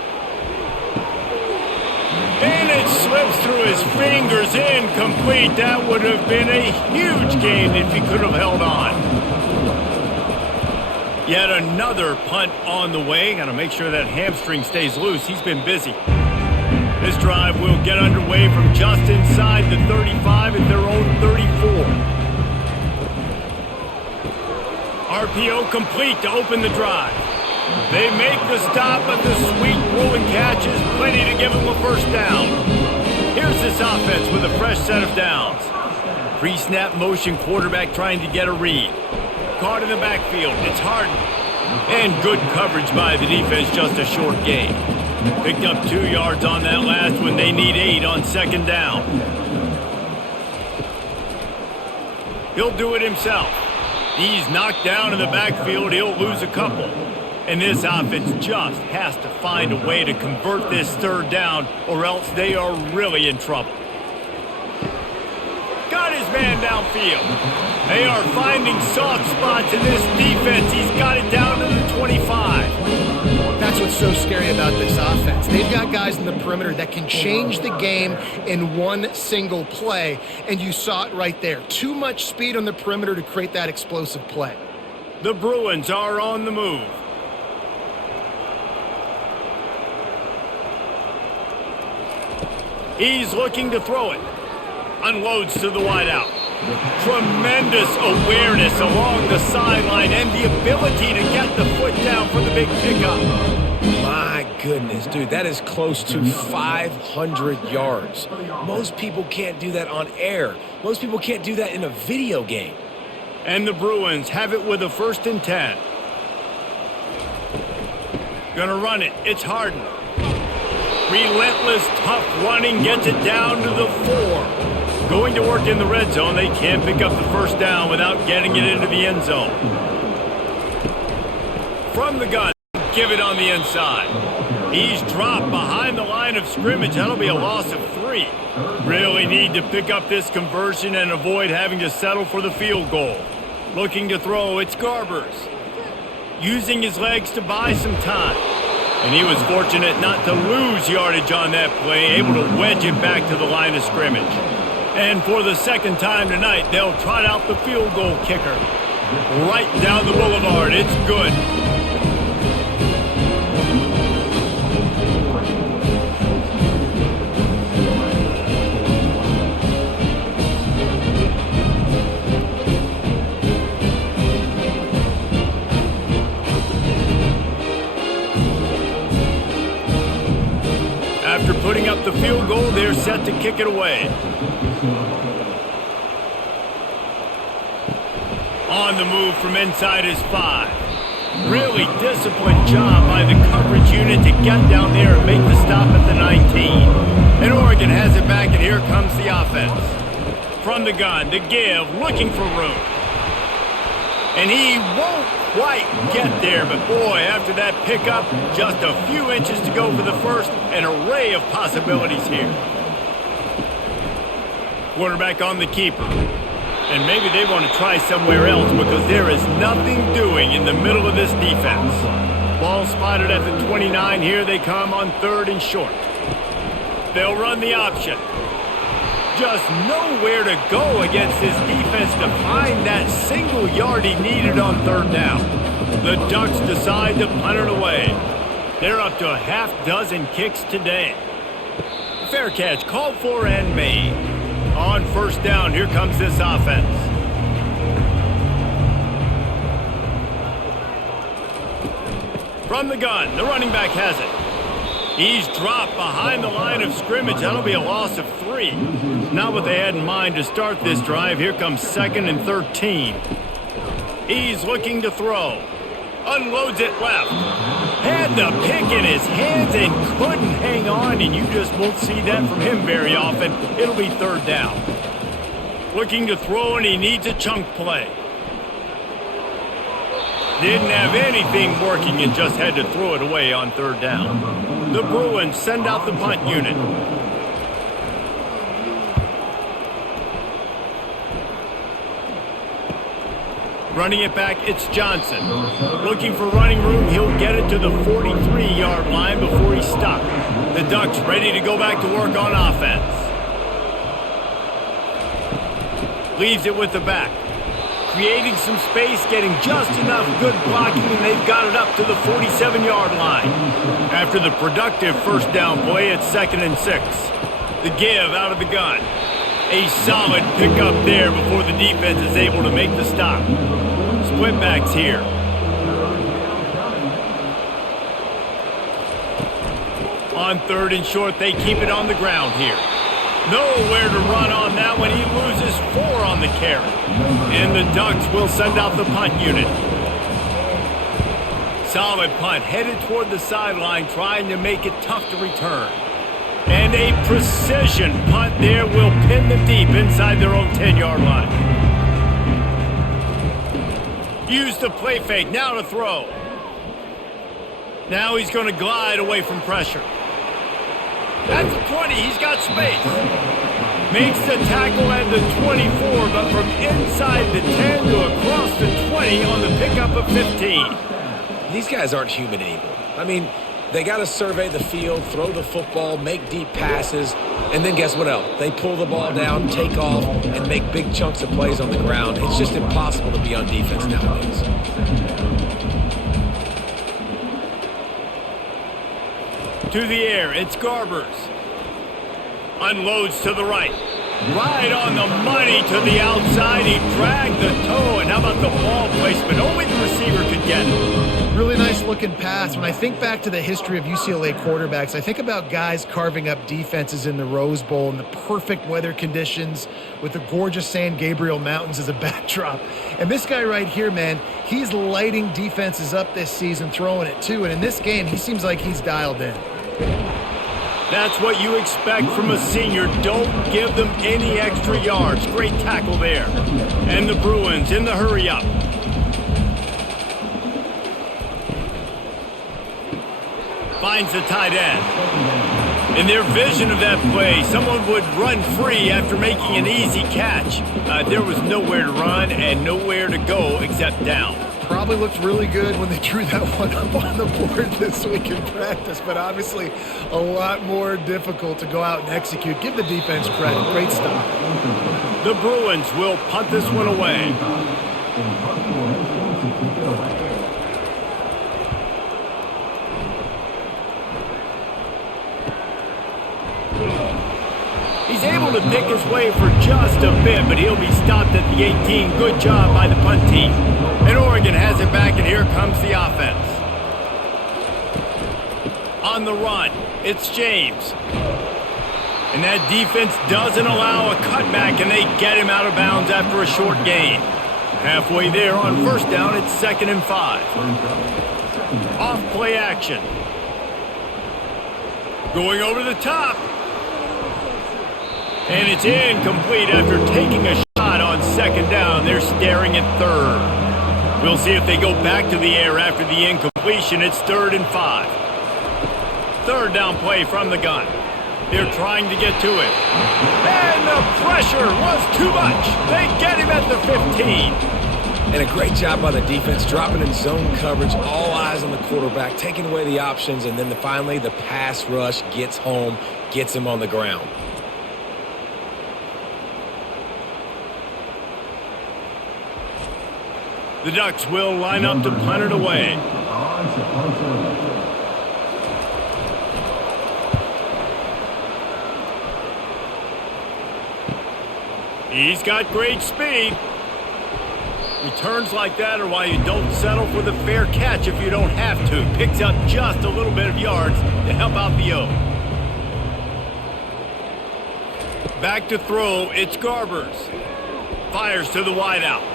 And it slips through his fingers, incomplete. That would have been a huge gain if he could have held on. Yet another punt on the way. Got to make sure that hamstring stays loose. He's been busy. This drive will get underway from just inside the 35 at their own 34. RPO complete to open the drive. They make the stop, but the sweet rolling catch is plenty to give them a first down. Here's this offense with a fresh set of downs. Pre-snap motion quarterback trying to get a read. Caught in the backfield. It's Harden. And good coverage by the defense, just a short gain. Picked up 2 yards on that last one. They need 8 on 2nd down. He'll do it himself. He's knocked down in the backfield. He'll lose a couple. And this offense just has to find a way to convert this third down, or else they are really in trouble. Got his man downfield. They are finding soft spots in this defense. He's got it down to the 25. That's what's so scary about this offense. They've got guys in the perimeter that can change the game in one single play, and you saw it right there. Too much speed on the perimeter to create that explosive play. The Bruins are on the move. He's looking to throw it. Unloads to the wideout. Tremendous awareness along the sideline and the ability to get the foot down for the big pickup. My goodness, dude, that is close to 500 yards. Most people can't do that on air. Most people can't do that in a video game. And the Bruins have it with a 1st and 10. Gonna run it. It's Harden. Relentless, tough running, gets it down to the 4. Going to work in the red zone. They can't pick up the 1st down without getting it into the end zone. From the gun, give it on the inside. He's dropped behind the line of scrimmage. That'll be a loss of 3. Really need to pick up this conversion and avoid having to settle for the field goal. Looking to throw, it's Garbers. Using his legs to buy some time. And he was fortunate not to lose yardage on that play, able to wedge it back to the line of scrimmage. And for the 2nd time tonight, they'll trot out the field goal kicker. Right down the boulevard. It's good. After putting up the field goal, they're set to kick it away. On the move from inside his 5. Really disciplined job by the coverage unit to get down there and make the stop at the 19. And Oregon has it back, and here comes the offense. From the gun, the give, looking for room. And he won't quite get there, but boy, after that pickup, just a few inches to go for the 1st, an array of possibilities here. Quarterback on the keeper. And maybe they want to try somewhere else because there is nothing doing in the middle of this defense. Ball spotted at the 29. Here they come on 3rd and short. They'll run the option. Just nowhere to go against this defense to find that single yard he needed on 3rd down. The Ducks decide to punt it away. They're up to a half-dozen kicks today. Fair catch called for and made. On 1st down, here comes this offense. From the gun, the running back has it. He's dropped behind the line of scrimmage. That'll be a loss of 3. Not what they had in mind to start this drive. Here comes 2nd and 13. He's looking to throw. Unloads it left. Had the pick in his hands and couldn't hang on, and you just won't see that from him very often. It'll be 3rd down. Looking to throw, and he needs a chunk play. Didn't have anything working and just had to throw it away on 3rd down. The Bruins send out the punt unit. Running it back, it's Johnson. Looking for running room, he'll get it to the 43-yard line before he's stopped. The Ducks ready to go back to work on offense. Leaves it with the back. Creating some space, getting just enough good blocking, and they've got it up to the 47-yard line. After the productive 1st down play, it's 2nd and 6. The give out of the gun. A solid pickup there before the defense is able to make the stop. Split backs here. On 3rd and short, they keep it on the ground here. Nowhere to run on that one. He loses 4 on the carry. And the Ducks will send out the punt unit. Solid punt, headed toward the sideline, trying to make it tough to return. And a precision punt there will pin them deep inside their own 10-yard line. Use the play fake, now to throw. Now he's going to glide away from pressure. At the 20, he's got space. Makes the tackle at the 24, but from inside the 10 to across the 20 on the pickup of 15. These guys aren't human anymore. I mean, they got to survey the field, throw the football, make deep passes, and then guess what else? They pull the ball down, take off, and make big chunks of plays on the ground. It's just impossible to be on defense nowadays. To the air, it's Garbers. Unloads to the right. Right on the money to the outside. He dragged the toe, and how about the ball placement? Only the receiver could get it. Really nice looking pass. When I think back to the history of UCLA quarterbacks, I think about guys carving up defenses in the Rose Bowl in the perfect weather conditions with the gorgeous San Gabriel Mountains as a backdrop. And this guy right here, man, he's lighting defenses up this season, throwing it too. And in this game, he seems like he's dialed in. That's what you expect from a senior. Don't give them any extra yards. Great tackle there. And the Bruins in the hurry-up. Finds the tight end. In their vision of that play, someone would run free after making an easy catch. There was nowhere to run and nowhere to go except down. Probably looked really good when they drew that one up on the board this week in practice, but obviously a lot more difficult to go out and execute. Give the defense credit. Great stop. The Bruins will punt this one away. He's able to pick his way for just a bit, but he'll be stopped at the 18. Good job by the punt team. And Oregon has it back, and here comes the offense. On the run, it's James. And that defense doesn't allow a cutback, and they get him out of bounds after a short gain. Halfway there on first down, it's 2nd and 5. Off play action. Going over the top. And it's incomplete after taking a shot on 2nd down. They're staring at 3rd. We'll see if they go back to the air after the incompletion. It's 3rd and 5. 3rd down play from the gun. They're trying to get to it. And the pressure was too much. They get him at the 15. And a great job by the defense, dropping in zone coverage, all eyes on the quarterback, taking away the options, and then finally the pass rush gets home, gets him on the ground. The Ducks will line up to punt it away. He's got great speed. Returns like that are why you don't settle for the fair catch if you don't have to. Picks up just a little bit of yards to help out the O. Back to throw, it's Garbers. Fires to the wideout.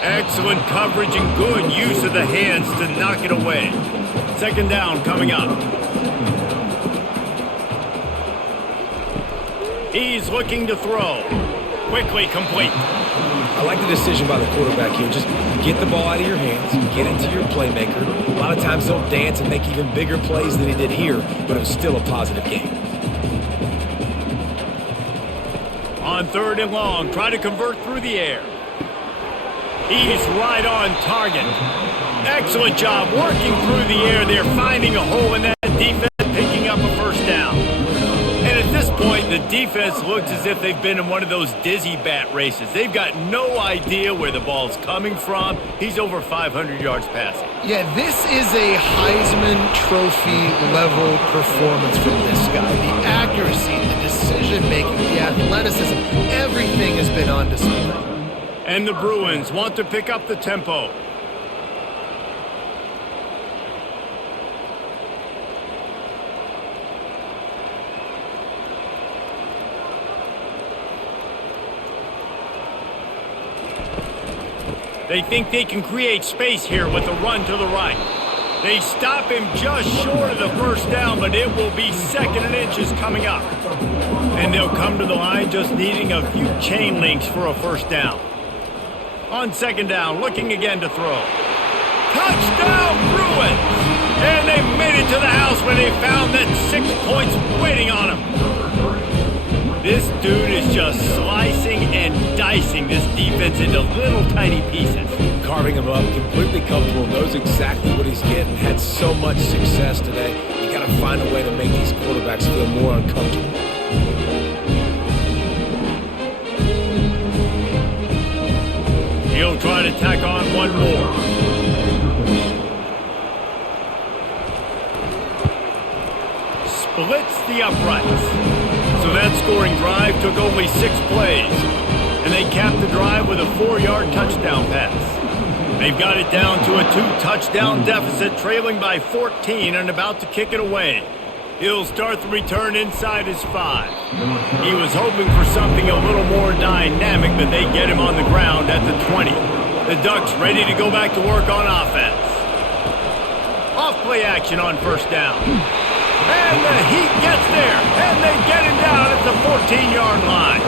Excellent coverage and good use of the hands to knock it away. 2nd down coming up. He's looking to throw. Quickly complete. I like the decision by the quarterback here. Just get the ball out of your hands, get into your playmaker. A lot of times they'll dance and make even bigger plays than he did here, but it was still a positive game. On 3rd and long, try to convert through the air. He's right on target. Excellent job working through the air. They're finding a hole in that defense, picking up a 1st down. And at this point, the defense looks as if they've been in one of those dizzy bat races. They've got no idea where the ball's coming from. He's over 500 yards passing. Yeah, this is a Heisman Trophy level performance from this guy. The accuracy, the decision-making, the athleticism, everything has been on display. And the Bruins want to pick up the tempo. They think they can create space here with a run to the right. They stop him just short of the 1st down, but it will be 2nd and inches coming up. And they'll come to the line just needing a few chain links for a 1st down. On 2nd down, looking again to throw. Touchdown, Bruins! And they made to the house when they found that 6 points waiting on him. This dude is just slicing and dicing this defense into little tiny pieces. Carving him up, completely comfortable, knows exactly what he's getting, had so much success today. You got to find a way to make these quarterbacks feel more uncomfortable. He'll try to tack on one more. Splits the uprights. So that scoring drive took only 6 plays. And they capped the drive with a 4-yard touchdown pass. They've got it down to a 2-touchdown deficit, trailing by 14 and about to kick it away. He'll start the return inside his 5. He was hoping for something a little more dynamic, but they get him on the ground at the 20. The Ducks ready to go back to work on offense. Off-play action on first down. And the Heat gets there, and they get him down at the 14-yard line.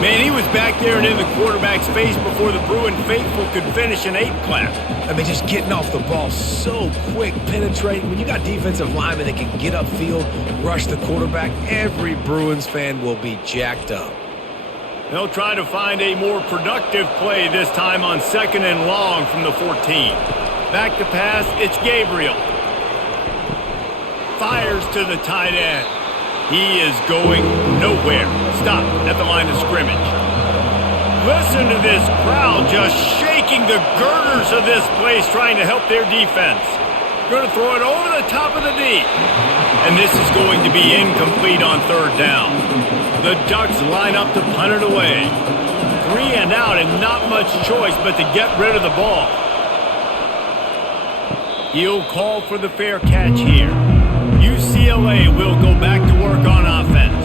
Man, he was back there and in the quarterback's face before the Bruin faithful could finish an 8 clap. I mean, just getting off the ball so quick, penetrating. When you got defensive linemen that can get upfield, rush the quarterback, every Bruins fan will be jacked up. They'll try to find a more productive play this time on 2nd and long from the 14. Back to pass, it's Gabriel. Fires to the tight end. He is going nowhere. Stop at the line of scrimmage. Listen to this crowd just shaking the girders of this place trying to help their defense. Going to throw it over the top of the D. And this is going to be incomplete on 3rd down. The Ducks line up to punt it away. 3 and out and not much choice but to get rid of the ball. He'll call for the fair catch here. UCLA will go back to work on offense.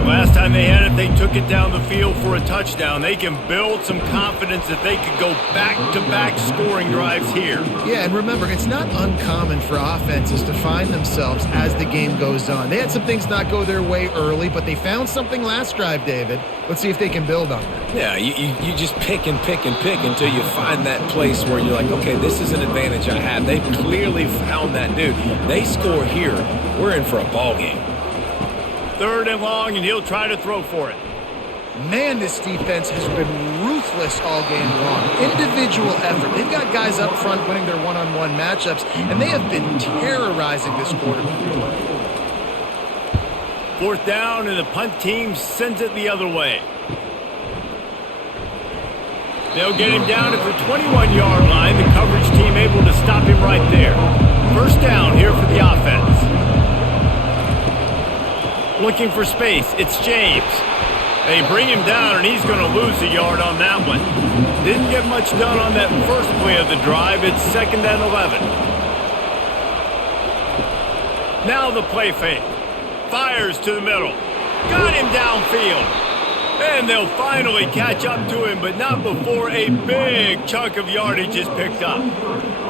The last time they had it, they took it down the field for a touchdown. They can build some confidence that they could go back-to-back scoring drives here. Yeah, and remember, it's not uncommon for offenses to find themselves as the game goes on. They had some things not go their way early, but they found something last drive, David. Let's see if they can build on that. Yeah, you just pick and pick and pick until you find that place where you're like, okay, this is an advantage I have. They clearly found that dude. They score here, we're in for a ball game. 3rd and long, and he'll try to throw for it. Man, this defense has been ruthless all game long. Individual effort. They've got guys up front winning their one-on-one matchups, and they have been terrorizing this quarterback. 4th down, and the punt team sends it the other way. They'll get him down at the 21-yard line. The coverage team able to stop him right there. 1st down here for the offense. Looking for space, it's James. They bring him down, and he's going to lose a yard on that one. Didn't get much done on that first play of the drive. It's 2nd and 11. Now the play fake. Fires to the middle. Got him downfield. And they'll finally catch up to him, but not before a big chunk of yardage is picked up.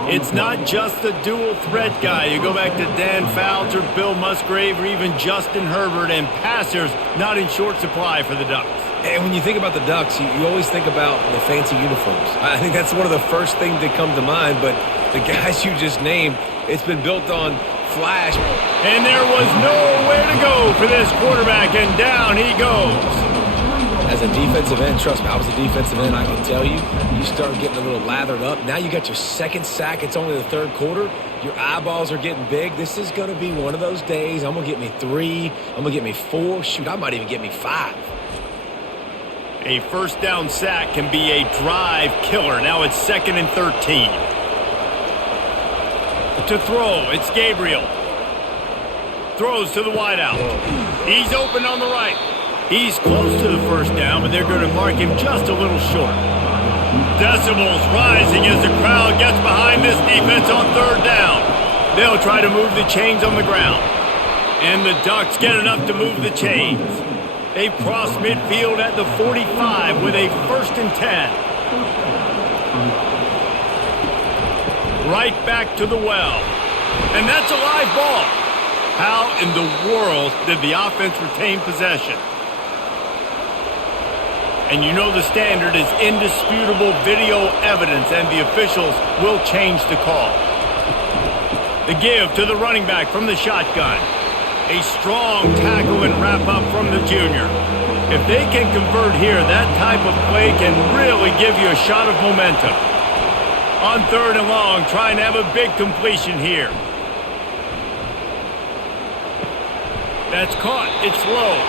It's not just the dual threat guy. You go back to Dan Fouts or Bill Musgrave or even Justin Herbert, and passers not in short supply for the Ducks. And when you think about the Ducks, you always think about the fancy uniforms. I think that's one of the first things that come to mind, but the guys you just named, it's been built on flash. And there was nowhere to go for this quarterback, and down he goes. As a defensive end, trust me, I was a defensive end, I can tell you, you start getting a little lathered up. Now you got your 2nd sack. It's only the 3rd quarter. Your eyeballs are getting big. This is going to be one of those days. I'm going to get me 3. I'm going to get me 4. Shoot, I might even get me 5. A 1st down sack can be a drive killer. Now it's 2nd and 13. To throw, it's Gabriel. Throws to the wideout. He's open on the right. He's close to the 1st down, but they're going to mark him just a little short. Decibels rising as the crowd gets behind this defense on 3rd down. They'll try to move the chains on the ground. And the Ducks get enough to move the chains. They've crossed midfield at the 45 with a 1st and 10. Right back to the well. And that's a live ball. How in the world did the offense retain possession? And you know the standard is indisputable video evidence, and the officials will change the call. The give to the running back from the shotgun. A strong tackle and wrap-up from the junior. If they can convert here, that type of play can really give you a shot of momentum. On 3rd and long, trying to have a big completion here. That's caught. It's low.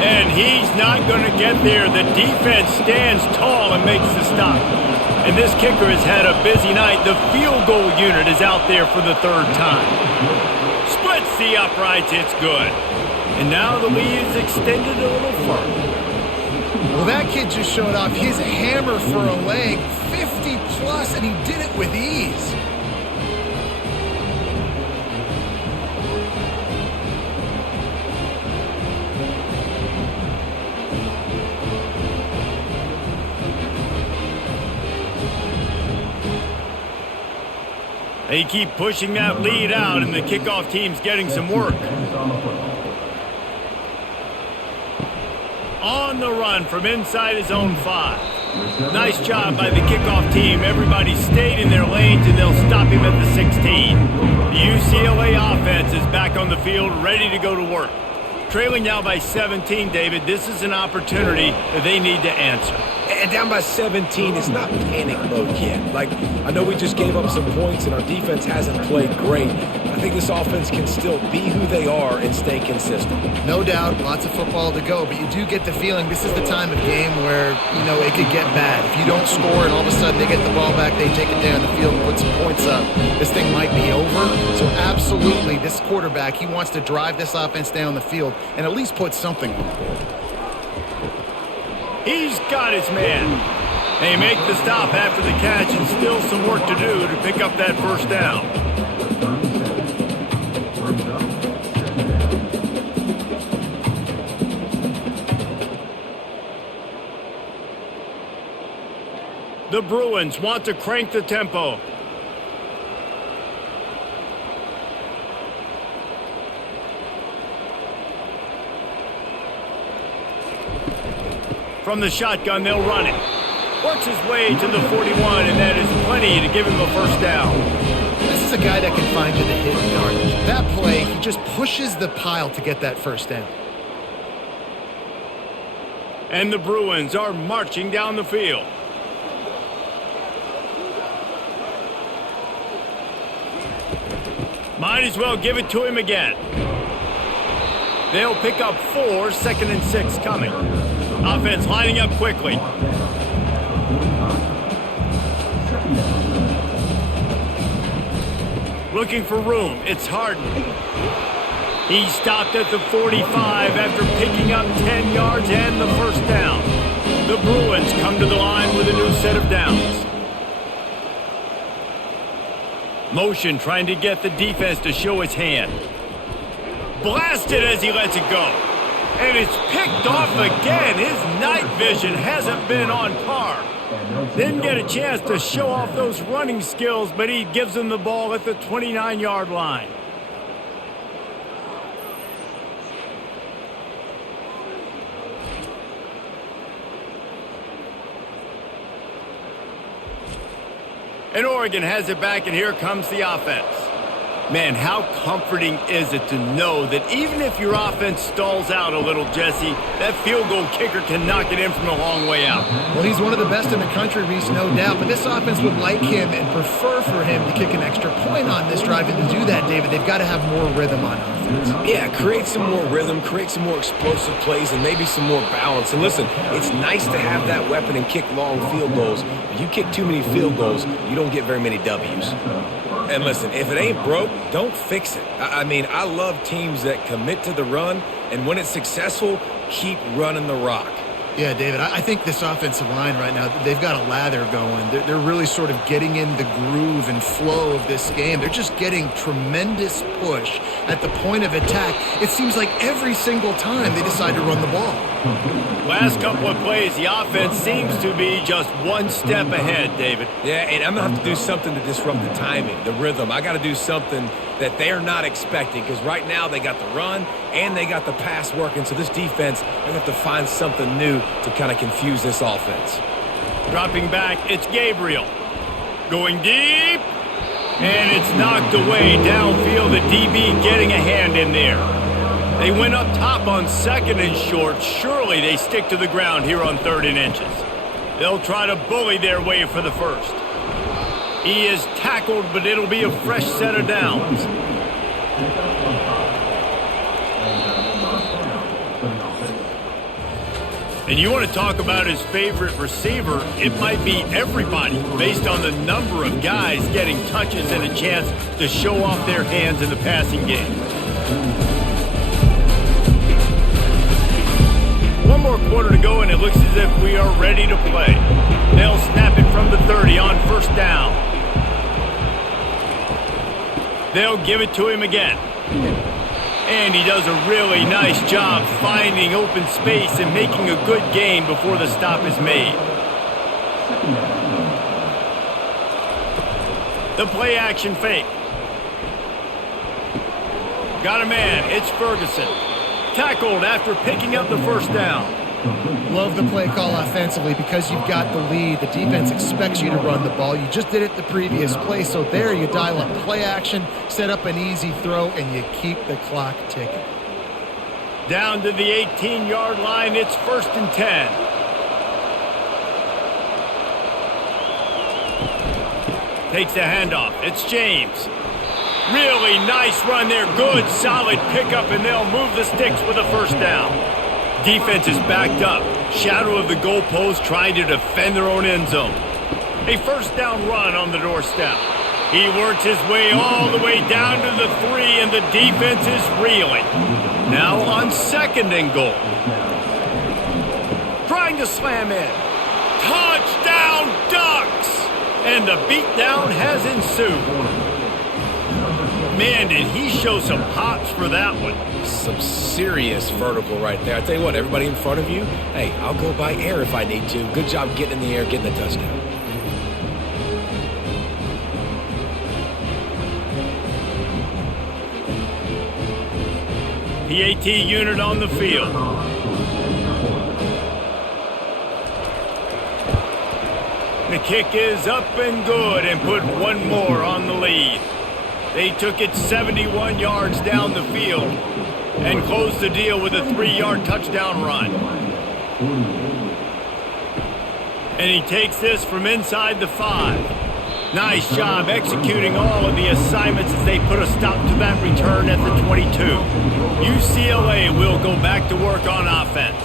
And he's not going to get there. The defense stands tall and makes the stop. And this kicker has had a busy night. The field goal unit is out there for the 3rd time. Splits the uprights. It's good. And now the lead is extended a little further. Well, that kid just showed off his hammer for a leg, 50 plus, and he did it with ease. They keep pushing that lead out, and the kickoff team's getting some work. On the run from inside his own 5. Nice job by the kickoff team. Everybody stayed in their lanes, and they'll stop him at the 16. The UCLA offense is back on the field, ready to go to work. Trailing now by 17, David. This is an opportunity that they need to answer. And down by 17, it's not panic mode yet. Like, I know we just gave up some points and our defense hasn't played great. I think this offense can still be who they are and stay consistent. No doubt, lots of football to go, but you do get the feeling this is the time of game where, you know, it could get bad. If you don't score and all of a sudden they get the ball back, they take it down the field and put some points up, this thing might be over. So absolutely, this quarterback, he wants to drive this offense down the field and at least put something on the board. He's got his man. They make the stop after the catch, and still some work to do to pick up that 1st down. The Bruins want to crank the tempo. From the shotgun, they'll run it. Works his way to the 41, and that is plenty to give him a 1st down. This is a guy that can find you the hidden yardage. That play, he just pushes the pile to get that 1st down. And the Bruins are marching down the field. Might as well give it to him again. They'll pick up 4, 2nd and 6 coming. Offense lining up quickly. Looking for room. It's Harden. He stopped at the 45 after picking up 10 yards and the 1st down. The Bruins come to the line with a new set of downs. Motion trying to get the defense to show its hand. Blasted as he lets it go. And it's picked off again. His night vision hasn't been on par. Didn't get a chance to show off those running skills, but he gives them the ball at the 29-yard line. And Oregon has it back, and here comes the offense. Man, how comforting is it to know that even if your offense stalls out a little, Jesse, that field goal kicker can knock it in from a long way out. Well, he's one of the best in the country, Reese, no doubt. But this offense would like him and prefer for him to kick an extra point on this drive. And to do that, David, they've got to have more rhythm on offense. Yeah, create some more rhythm, create some more explosive plays, and maybe some more balance. And listen, it's nice to have that weapon and kick long field goals. But you kick too many field goals, you don't get very many W's. And listen, if it ain't broke, don't fix it. I mean, I love teams that commit to the run, and when it's successful, keep running the rock. Yeah, David, I think this offensive line right now, they've got a lather going. They're really sort of getting in the groove and flow of this game. They're just getting tremendous push at the point of attack. It seems like every single time they decide to run the ball. Last couple of plays, the offense seems to be just one step ahead, David. Yeah, and I'm going to have to do something to disrupt the timing, the rhythm. I got to do something that they're not expecting, because right now they got the run and they got the pass working. So this defense, they're going to have to find something new to kind of confuse this offense. Dropping back, it's Gabriel. Going deep. And it's knocked away downfield. The DB getting a hand in there. They went up top on 2nd and short. Surely they stick to the ground here on 3rd and inches. They'll try to bully their way for the first. He is tackled, but it'll be a fresh set of downs. And you want to talk about his favorite receiver, it might be everybody based on the number of guys getting touches and a chance to show off their hands in the passing game. One more quarter to go, and it looks as if we are ready to play. They'll snap it from the 30 on 1st down. They'll give it to him again. And he does a really nice job finding open space and making a good gain before the stop is made. The play action fake. Got a man. It's Ferguson. Tackled after picking up the 1st down. Love the play call offensively because you've got the lead. The defense expects you to run the ball. You just did it the previous play, so there you dial up play action, set up an easy throw, and you keep the clock ticking. Down to the 18-yard line, it's 1st and 10. Takes the handoff. It's James. Really nice run there. Good, solid pickup, and they'll move the sticks with a 1st down. Defense is backed up. Shadow of the goalpost trying to defend their own end zone. A 1st down run on the doorstep. He works his way all the way down to the 3, and the defense is reeling. Now on 2nd and goal. Trying to slam in. Touchdown Ducks! And the beatdown has ensued. Man, did he show some hops for that one. Some serious vertical right there. I tell you what, everybody in front of you, hey, I'll go by air if I need to. Good job getting in the air, getting the touchdown. PAT unit on the field. The kick is up and good and put one more on the lead. They took it 71 yards down the field and closed the deal with a 3-yard touchdown run. And he takes this from inside the 5. Nice job executing all of the assignments as they put a stop to that return at the 22. UCLA will go back to work on offense.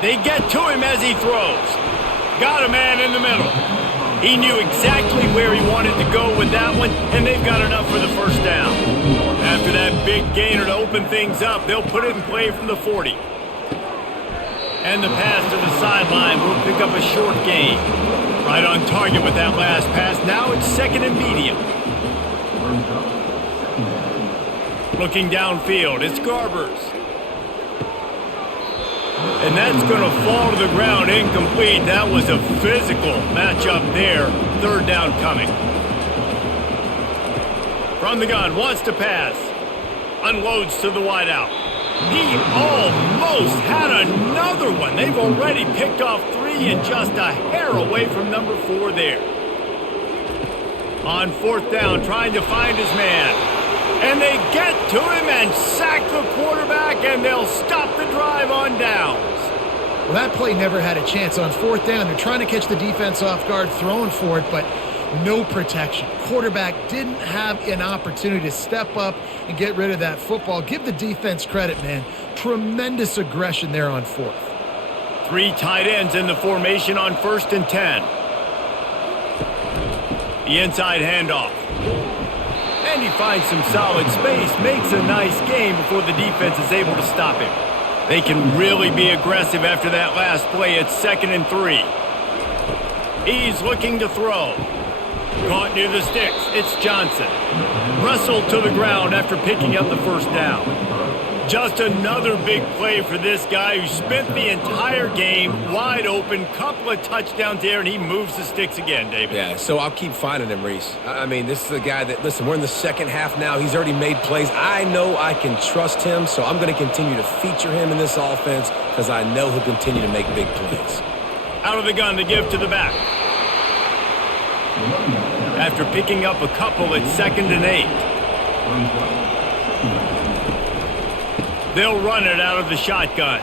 They get to him as he throws. Got a man in the middle. He knew exactly where he wanted to go with that one, and they've got enough for the 1st down. After that big gainer to open things up, they'll put it in play from the 40. And the pass to the sideline will pick up a short gain. Right on target with that last pass. Now it's 2nd and medium. Looking downfield, it's Garbers. And that's going to fall to the ground incomplete. That was a physical matchup there. 3rd down coming. From the gun, wants to pass. Unloads to the wideout. He almost had another one. They've already picked off 3 and just a hair away from number 4 there. On 4th down, trying to find his man. And they get to him and sack the quarterback, and they'll stop the drive on downs. Well, that play never had a chance. On 4th down, they're trying to catch the defense off guard, throwing for it, but no protection. Quarterback didn't have an opportunity to step up and get rid of that football. Give the defense credit, man. Tremendous aggression there on 4th. 3 tight ends in the formation on 1st and 10. The inside handoff. And he finds some solid space, makes a nice game before the defense is able to stop him. They can really be aggressive after that last play. It's 2nd and 3. He's looking to throw. Caught near the sticks. It's Johnson. Wrestled to the ground after picking up the 1st down. Just another big play for this guy who spent the entire game wide open. Couple of touchdowns there, and he moves the sticks again, David. Yeah, so I'll keep finding him, Reese. I mean, this is a guy that, listen, we're in the 2nd half now. He's already made plays. I know I can trust him, so I'm going to continue to feature him in this offense because I know he'll continue to make big plays. Out of the gun to give to the back. after picking up a couple at 2nd and 8. They'll run it out of the shotgun.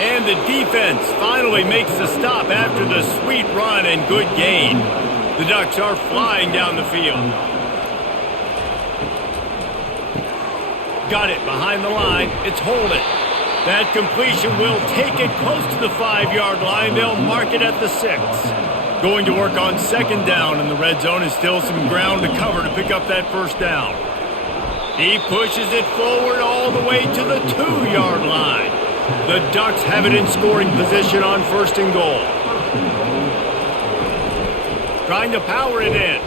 And the defense finally makes the stop after the sweet run and good gain. The Ducks are flying down the field. Got it behind the line. It's Holden. That completion will take it close to the 5-yard line. They'll mark it at the 6. Going to work on 2nd down in the red zone, and still some ground to cover to pick up that 1st down. He pushes it forward all the way to the 2-yard line. The Ducks have it in scoring position on 1st and goal. Trying to power it in.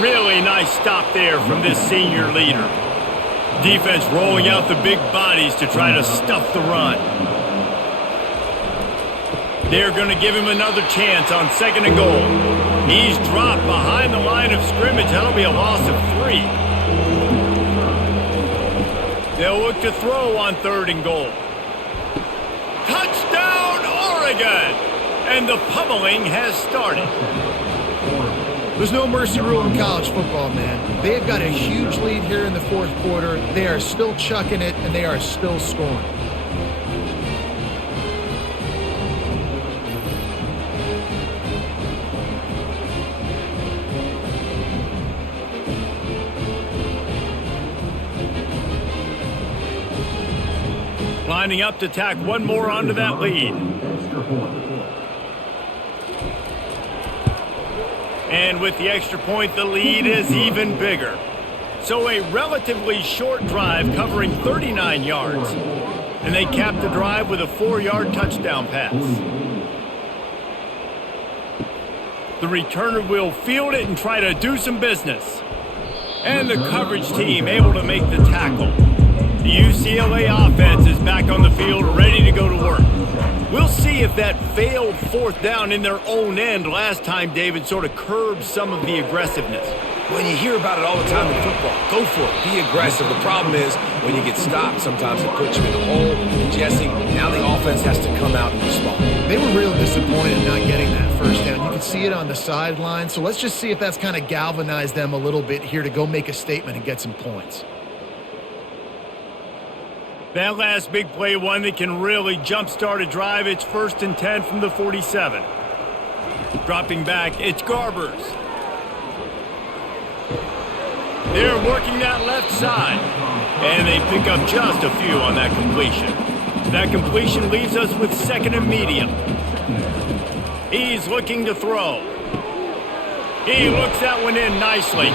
Really nice stop there from this senior leader. Defense rolling out the big bodies to try to stuff the run. They're going to give him another chance on 2nd and goal. He's dropped behind the line of scrimmage. That'll be a loss of 3. They'll look to throw on 3rd and goal. Touchdown, Oregon! And the pummeling has started. There's no mercy rule in college football, man. They've got a huge lead here in the 4th quarter. They are still chucking it, and they are still scoring. Lining up to tack one more onto that lead. And with the extra point, the lead is even bigger. So a relatively short drive covering 39 yards. And they cap the drive with a 4-yard touchdown pass. The returner will field it and try to do some business. And the coverage team able to make the tackle. The UCLA offense is back on the field, ready to go to work. We'll see if that failed 4th down in their own end last time, David, sort of curbed some of the aggressiveness. When you hear about it all the time in football, go for it. Be aggressive. The problem is when you get stopped, sometimes it puts you in a hole. And Jesse, now the offense has to come out and respond. They were real disappointed not getting that 1st down. You could see it on the sideline. So let's just see if that's kind of galvanized them a little bit here to go make a statement and get some points. That last big play, one that can really jumpstart a drive. It's 1st and 10 from the 47. Dropping back, it's Garbers. They're working that left side. And they pick up just a few on that completion. That completion leaves us with 2nd and medium. He's looking to throw. He looks that one in nicely.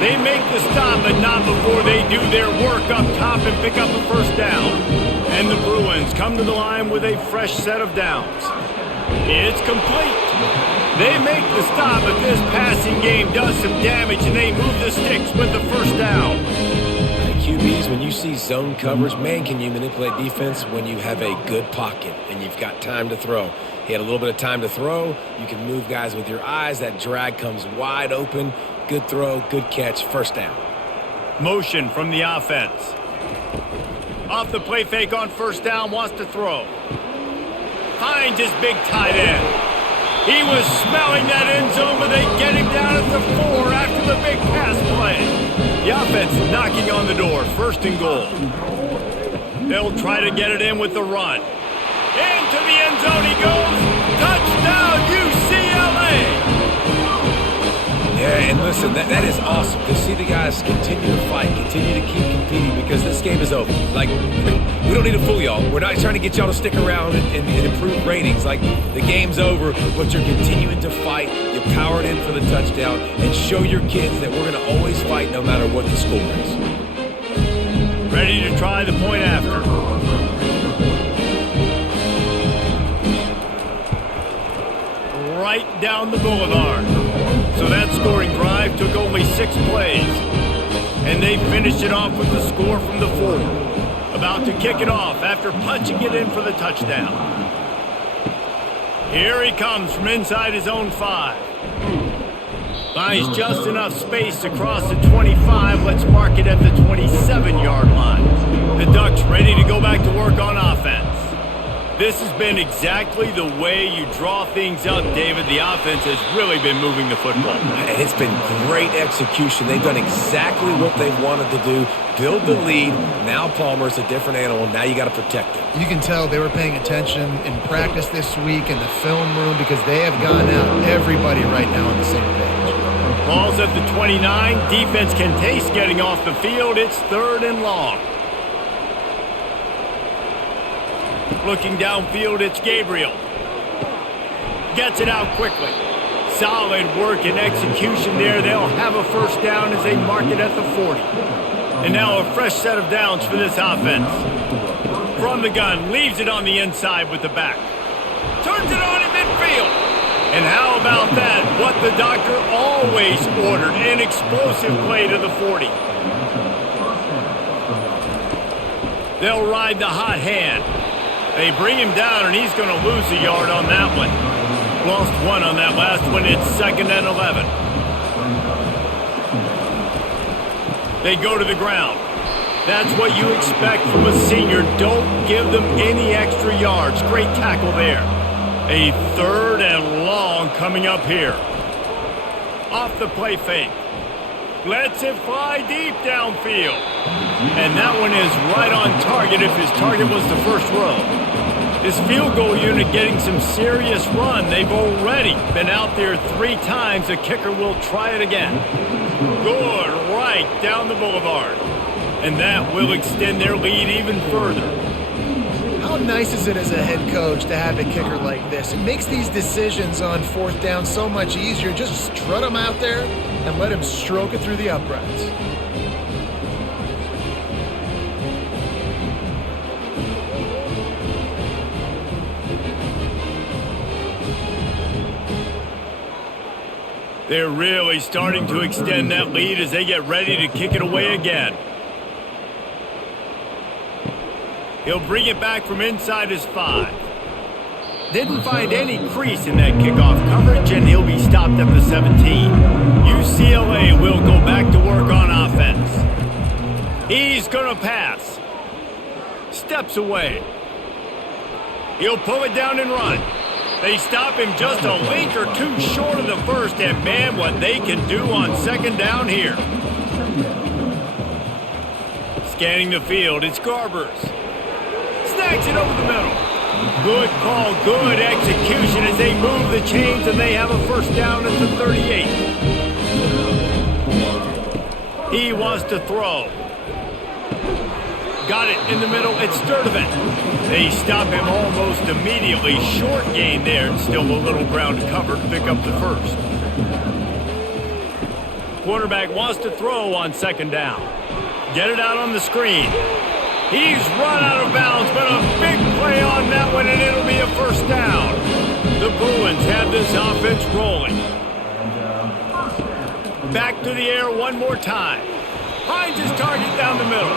They make the stop, but not before they do their work up top and pick up a 1st down. And the Bruins come to the line with a fresh set of downs. It's complete. They make the stop, but this passing game does some damage, and they move the sticks with the 1st down. QBs, when you see zone coverage, man, can you manipulate defense when you have a good pocket and you've got time to throw. He had a little bit of time to throw. You can move guys with your eyes. That drag comes wide open. Good throw, good catch, 1st down. Motion from the offense. Off the play fake on 1st down, wants to throw. Finds his big tight end. He was smelling that end zone, but they get him down at the 4 after the big pass play. The offense knocking on the door, 1st and goal. They'll try to get it in with the run. Into the end zone he goes. Touchdown, UCLA! Yeah, and listen, that is awesome to see the guys continue to fight, continue to keep competing, because this game is over. Like, we don't need to fool y'all. We're not trying to get y'all to stick around and improve ratings. Like, the game's over, but you're continuing to fight. You powered in for the touchdown, and show your kids that we're going to always fight no matter what the score is. Ready to try the point after. Right down the boulevard. So that scoring drive took only 6 plays. And they finished it off with the score from the 4. About to kick it off after punching it in for the touchdown. Here he comes from inside his own 5. Finds just enough space to cross the 25. Let's mark it at the 27-yard line. The Ducks ready to go back to work on offense. This has been exactly the way you draw things up, David. The offense has really been moving the football. And it's been great execution. They've done exactly what they've wanted to do. Build the lead. Now Palmer's a different animal. Now you got to protect it. You can tell they were paying attention in practice this week in the film room because they have gone out, everybody right now on the same page. Ball's at the 29. Defense can taste getting off the field. It's 3rd and long. Looking downfield, it's Gabriel. Gets it out quickly. Solid work and execution there. They'll have a first down as they mark it at the 40. And now a fresh set of downs for this offense. From the gun, leaves it on the inside with the back. Turns it on in midfield. And how about that? What the doctor always ordered, an explosive play to the 40. They'll ride the hot hand. They bring him down, and he's going to lose a yard on that one. Lost 1 on that last one. It's 2nd and 11. They go to the ground. That's what you expect from a senior. Don't give them any extra yards. Great tackle there. A 3rd and long coming up here. Off the play fake. Lets it fly deep downfield. And that one is right on target if his target was the first row. This field goal unit getting some serious run. They've already been out there 3 times. The kicker will try it again. Good, right down the boulevard. And that will extend their lead even further. How nice is it as a head coach to have a kicker like this? It makes these decisions on 4th down so much easier. Just strut him out there and let him stroke it through the uprights. They're really starting to extend that lead as they get ready to kick it away again. He'll bring it back from inside his 5. Didn't find any crease in that kickoff coverage, and he'll be stopped at the 17. UCLA will go back to work on offense. He's going to pass. Steps away. He'll pull it down and run. They stop him just a link or 2 short of the first, and man, what they can do on 2nd down here. Scanning the field, it's Garbers. Snags it over the middle. Good call, good execution as they move the chains, and they have a first down at the 38. He wants to throw. Got it in the middle. It's Sturdivant. They stop him almost immediately. Short gain there. Still a little ground to cover to pick up the first. Quarterback wants to throw on 2nd down. Get it out on the screen. He's run out of bounds, but a big play on that one, and it'll be a first down. The Bruins have this offense rolling. Back to the air one more time. Finds his target down the middle.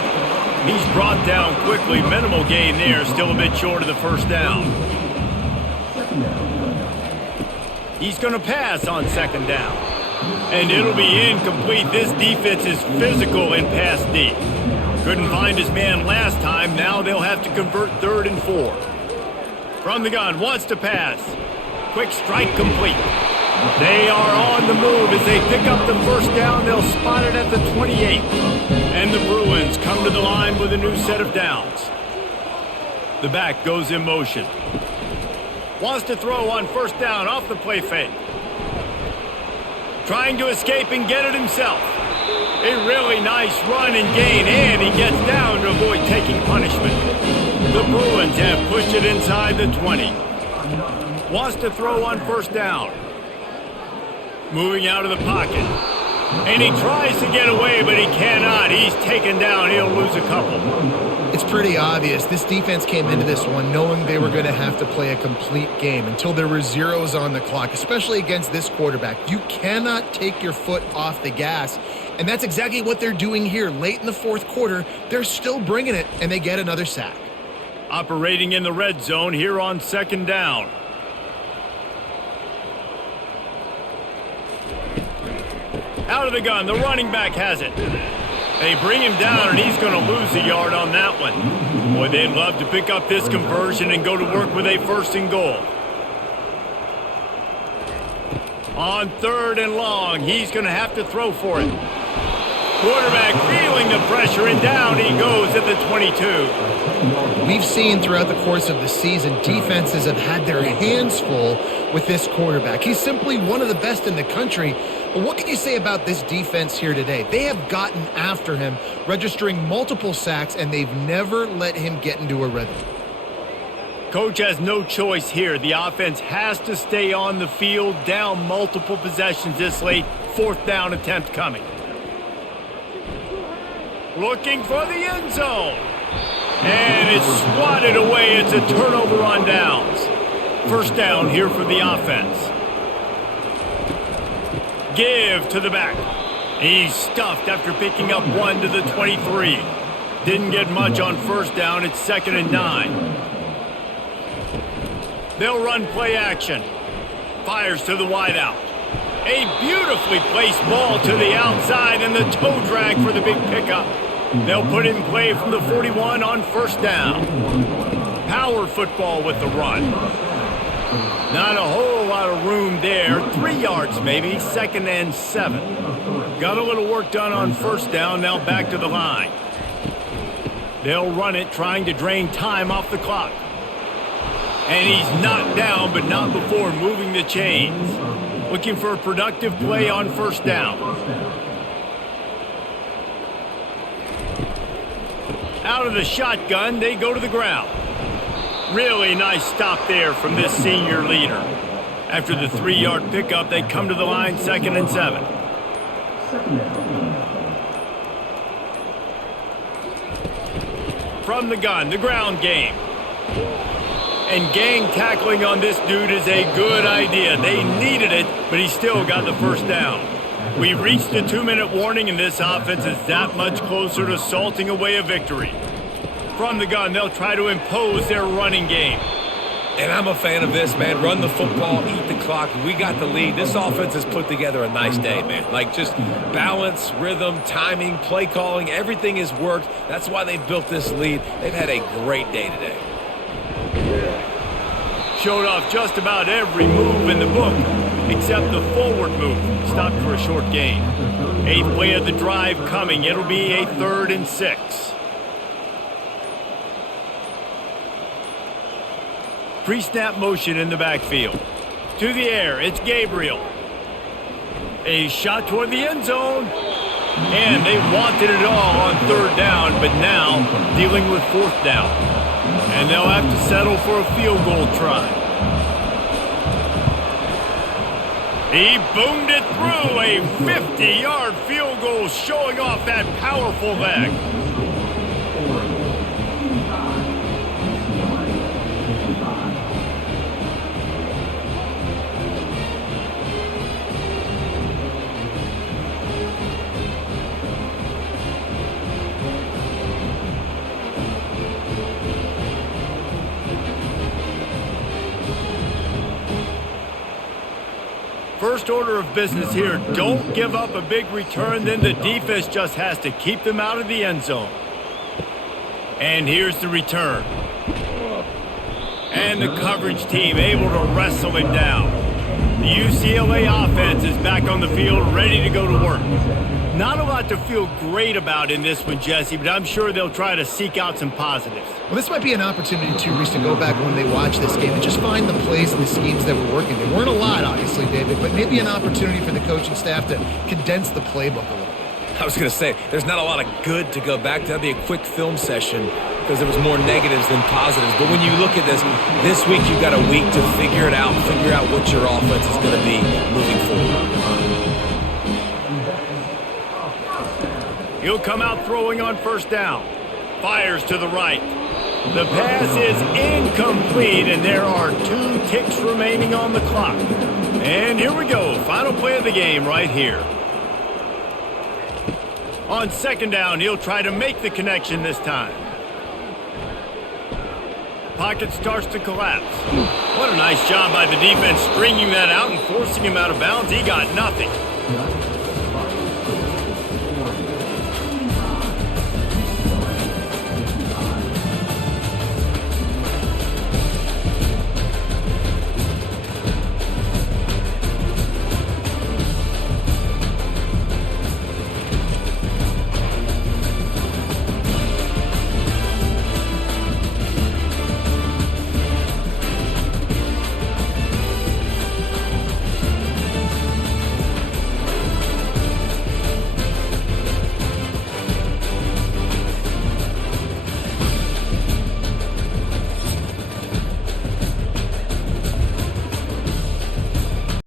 He's brought down quickly. Minimal gain there. Still a bit short of the first down. He's going to pass on 2nd down. And it'll be incomplete. This defense is physical in pass deep. Couldn't find his man last time. Now they'll have to convert 3rd and 4. From the gun, wants to pass. Quick strike complete. They are on the move as they pick up the first down. They'll spot it at the 28. And the Bruins come to the line with a new set of downs. The back goes in motion. Wants to throw on 1st down off the play fake. Trying to escape and get it himself. A really nice run and gain, and he gets down to avoid taking punishment. The Bruins have pushed it inside the 20. Wants to throw on 1st down. Moving out of the pocket. And he tries to get away, but he cannot. He's taken down. He'll lose a couple. It's pretty obvious. This defense came into this one knowing they were going to have to play a complete game until there were zeros on the clock, especially against this quarterback. You cannot take your foot off the gas, and that's exactly what they're doing here. Late in the 4th quarter, they're still bringing it, and they get another sack. Operating in the red zone here on 2nd down. Out of the gun, the running back has it. They bring him down, and he's going to lose a yard on that one. Boy, they'd love to pick up this conversion and go to work with a 1st and goal. On 3rd and long, he's going to have to throw for it. Quarterback feeling the pressure, and down he goes at the 22. We've seen throughout the course of the season, defenses have had their hands full with this quarterback. He's simply one of the best in the country. But what can you say about this defense here today? They have gotten after him, registering multiple sacks, and they've never let him get into a rhythm. Coach has no choice here. The offense has to stay on the field, down multiple possessions this late. 4th down attempt coming. Looking for the end zone. And it's swatted away. It's a turnover on downs. 1st down here for the offense. Give to the back. He's stuffed after picking up 1 to the 23. Didn't get much on 1st down. It's 2nd and 9. They'll run play action. Fires to the wideout. A beautifully placed ball to the outside, and the toe drag for the big pickup. They'll put in play from the 41 on 1st down. Power football with the run. Not a whole lot of room there. 3 yards maybe. 2nd and 7. Got a little work done on 1st down. Now back to the line. They'll run it, trying to drain time off the clock. And he's knocked down, but not before moving the chains. Looking for a productive play on 1st down. Out of the shotgun, they go to the ground. Really nice stop there from this senior leader. After the 3-yard pickup, they come to the line, 2nd and 7. From the gun, the ground game. And gang tackling on this dude is a good idea. They needed it, but he still got the 1st down. We've reached the 2-minute warning, and this offense is that much closer to salting away a victory. From the gun, they'll try to impose their running game. And I'm a fan of this, man. Run the football, eat the clock. We got the lead. This offense has put together a nice day, man. Like, just balance, rhythm, timing, play calling, everything has worked. That's why they've built this lead. They've had a great day today. Showed off just about every move in the book, except the forward move. Stopped for a short gain. 8th play of the drive coming. It'll be a 3rd and 6. Pre-snap motion in the backfield. To the air, it's Gabriel. A shot toward the end zone. And they wanted it all on 3rd down, but now dealing with 4th down. And they'll have to settle for a field goal try. He boomed it through. A 50-yard field goal, showing off that powerful leg. First order of business here, don't give up a big return, then the defense just has to keep them out of the end zone. And here's the return. And the coverage team able to wrestle him down. The UCLA offense is back on the field, ready to go to work. Not a lot to feel great about in this one, Jesse, but I'm sure they'll try to seek out some positives. Well, this might be an opportunity, too, Reese, to go back when they watch this game and just find the plays and the schemes that were working. There weren't a lot, obviously, David, but maybe an opportunity for the coaching staff to condense the playbook a little bit. I was going to say, there's not a lot of good to go back to. That'd be a quick film session because there was more negatives than positives. But when you look at this week you've got a week to figure it out, figure out what your offense is going to be moving forward. He'll come out throwing on 1st down. Fires to the right. The pass is incomplete, and there are 2 ticks remaining on the clock. And here we go. Final play of the game right here. On 2nd down, he'll try to make the connection this time. Pocket starts to collapse. What a nice job by the defense stringing that out and forcing him out of bounds. He got nothing.